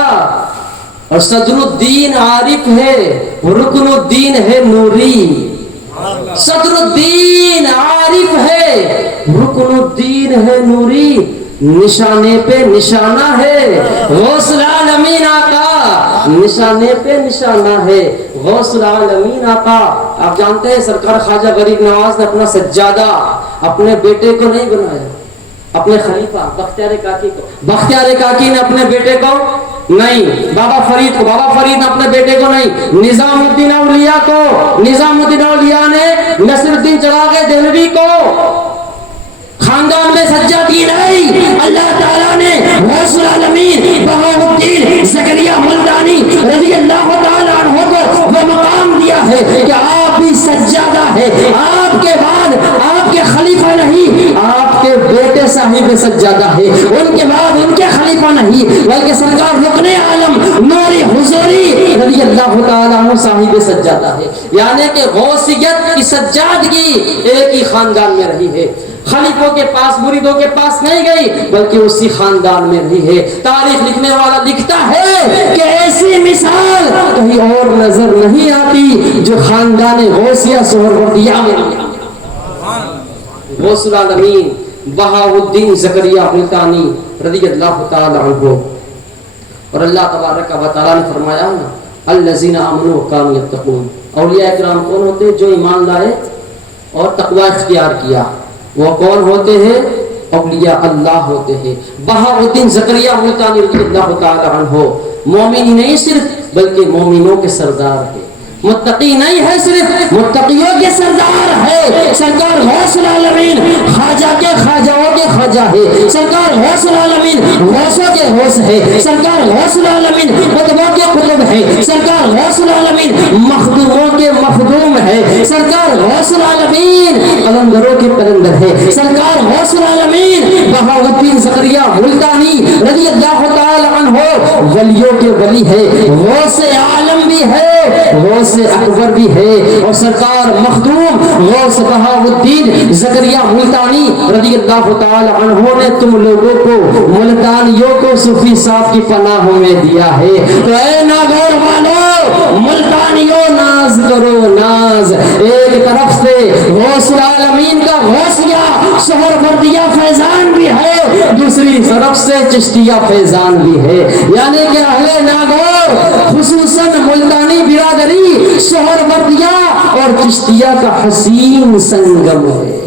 اور صدر الدین عارف ہے، رکن الدین ہے نوری، صدر الدین عارف ہے، رکن الدین ہے نوری، نشانے پہ نشانہ ہے غوث العالمین آقا، نشانے پہ نشانہ ہے غوث العالمین آقا۔ آپ جانتے ہیں سرکار خواجہ غریب نواز نے اپنا سجادہ اپنے بیٹے کو نہیں بنایا، اپنے خلیفہ بختیار کاکی کو، بختیار کاکی نے اپنے بیٹے کو نہیں، بابا فرید کو، بابا فرید نے اپنے بیٹے کو نہیں، نظام الدین اولیاء کو، نظام الدین اولیاء نے نصر الدین چراغ دہلوی کو، خاندان میں سجادی نہیں، اللہ تعالیٰ نے غوث العالمین بہاؤالدین زکریا ملتانی رضی اللہ تعالیٰ عنہ کو وہ مقام دیا ہے کہ آپ بھی سجادہ ہے، آپ کے بعد آپ کے خلیفہ نہیں، آپ کے بیٹے صاحب سجادہ ہے، ان کے بعد ان کے خلیفہ نہیں، بلکہ سرکار رکن عالم نوری حضوری رضی اللہ تعالیٰ عنہ صاحب سجادہ ہے، یعنی کہ غوثیت کی سجادگی ایک ہی خاندان میں رہی ہے، خلیفوں کے پاس مریدوں کے پاس نہیں گئی، بلکہ اسی خاندان میں رہی ہے۔ تاریخ لکھنے والا لکھتا ہے کہ ایسی مثال کہیں اور نظر نہیں آتی جو خاندان غوثیہ سہروردیہ میں غوث العالمین بہاؤالدین زکریا ملتانی رضی اللہ تعالی عنہ۔ اور اللہ تبارک و تعالی نے فرمایا نا الذین آمنوا وکانوا یتقون. اولیاء کرام کون ہوتے ہیں؟ جو ایمان لائے اور تقوی اختیار کیا. وہ کون ہوتے ہیں؟ اولیاء اللہ ہوتے ہیں. بہاؤالدین زکریا ملتانی رضی اللہ تعالی عنہ مومن ہی نہیں صرف بلکہ مومنوں کے سردار ہے. متقی نہیں ہے صرف، متقیوں کے سردار ہے. سرکار غوث العالمین خواجہ کے خواجاؤں کے خواجہ ہے. سرکار غوث العالمین غوثوں کے غوث ہے. سرکار غوث العالمین قطبوں کے قطب ہے. سرکار غوث العالمین مخدوموں کے مخدوم ہے. سرکار غوث العالمین قلندروں کے قلندر ہے. سرکار غوث العالمین بہاؤالدین زکریا ملتانی رضی اللہ تعالی عنہ ولیوں کے ولی ہے. غوث عالم بھی ہے، غوث اکبر بھی ہے. اور سرکار مخدوم غوث بہاؤالدین زکریا ملتانی رضی اللہ تعالی عنہ نے تم لوگوں کو ملتانیوں کو صوفی صاحب کی پناہ میں دیا ہے. تو اے ناگور والو ملتانیوں ناز کرو ناز. ایک طرف سے غوث العالمین کا غوثیہ سہروردیہ فیضان بھی ہے، دوسری طرف سے چشتیہ فیضان بھی ہے. یعنی کہ اہل ناگور خصوصاً ملتانی برادری سہروردیہ اور چشتیہ کا حسین سنگم ہے.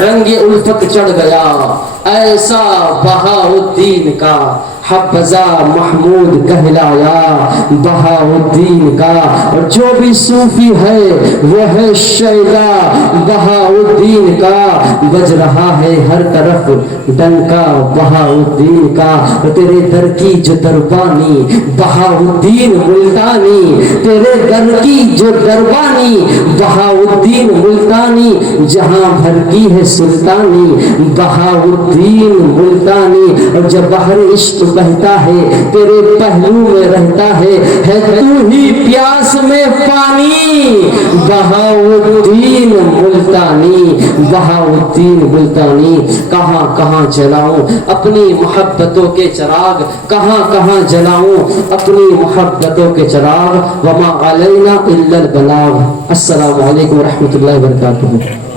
رنگ الفت چڑھ گیا ایسا بہاؤالدین کا، حفظہ محمود کہلایا بہاؤالدین کا. اور جو بھی صوفی ہے وہ ہے شیدا بہاؤالدین کا. بج رہا ہے ہر طرف ڈنکا بہاؤالدین کا. تیرے در کی جو دربانی بہاؤالدین ملتانی، تیرے در کی جو دربانی بہاؤالدین ملتانی، جہاں بھر کی ہے سلطانی بہاؤالدین ملتانی. اور جب بحر عشق بہتا ہے تیرے پہلو میں رہتا ہے تو ہی پیاس میں پانی بہاؤالدین ملتانی. بہاؤالدین ملتانی. کہاں کہاں جلاؤں اپنی محبتوں کے چراغ، کہاں کہاں جلاؤں اپنی محبتوں کے چراغ. وما علینا الا البلاغ. السلام علیکم ورحمۃ اللہ وبرکاتہ.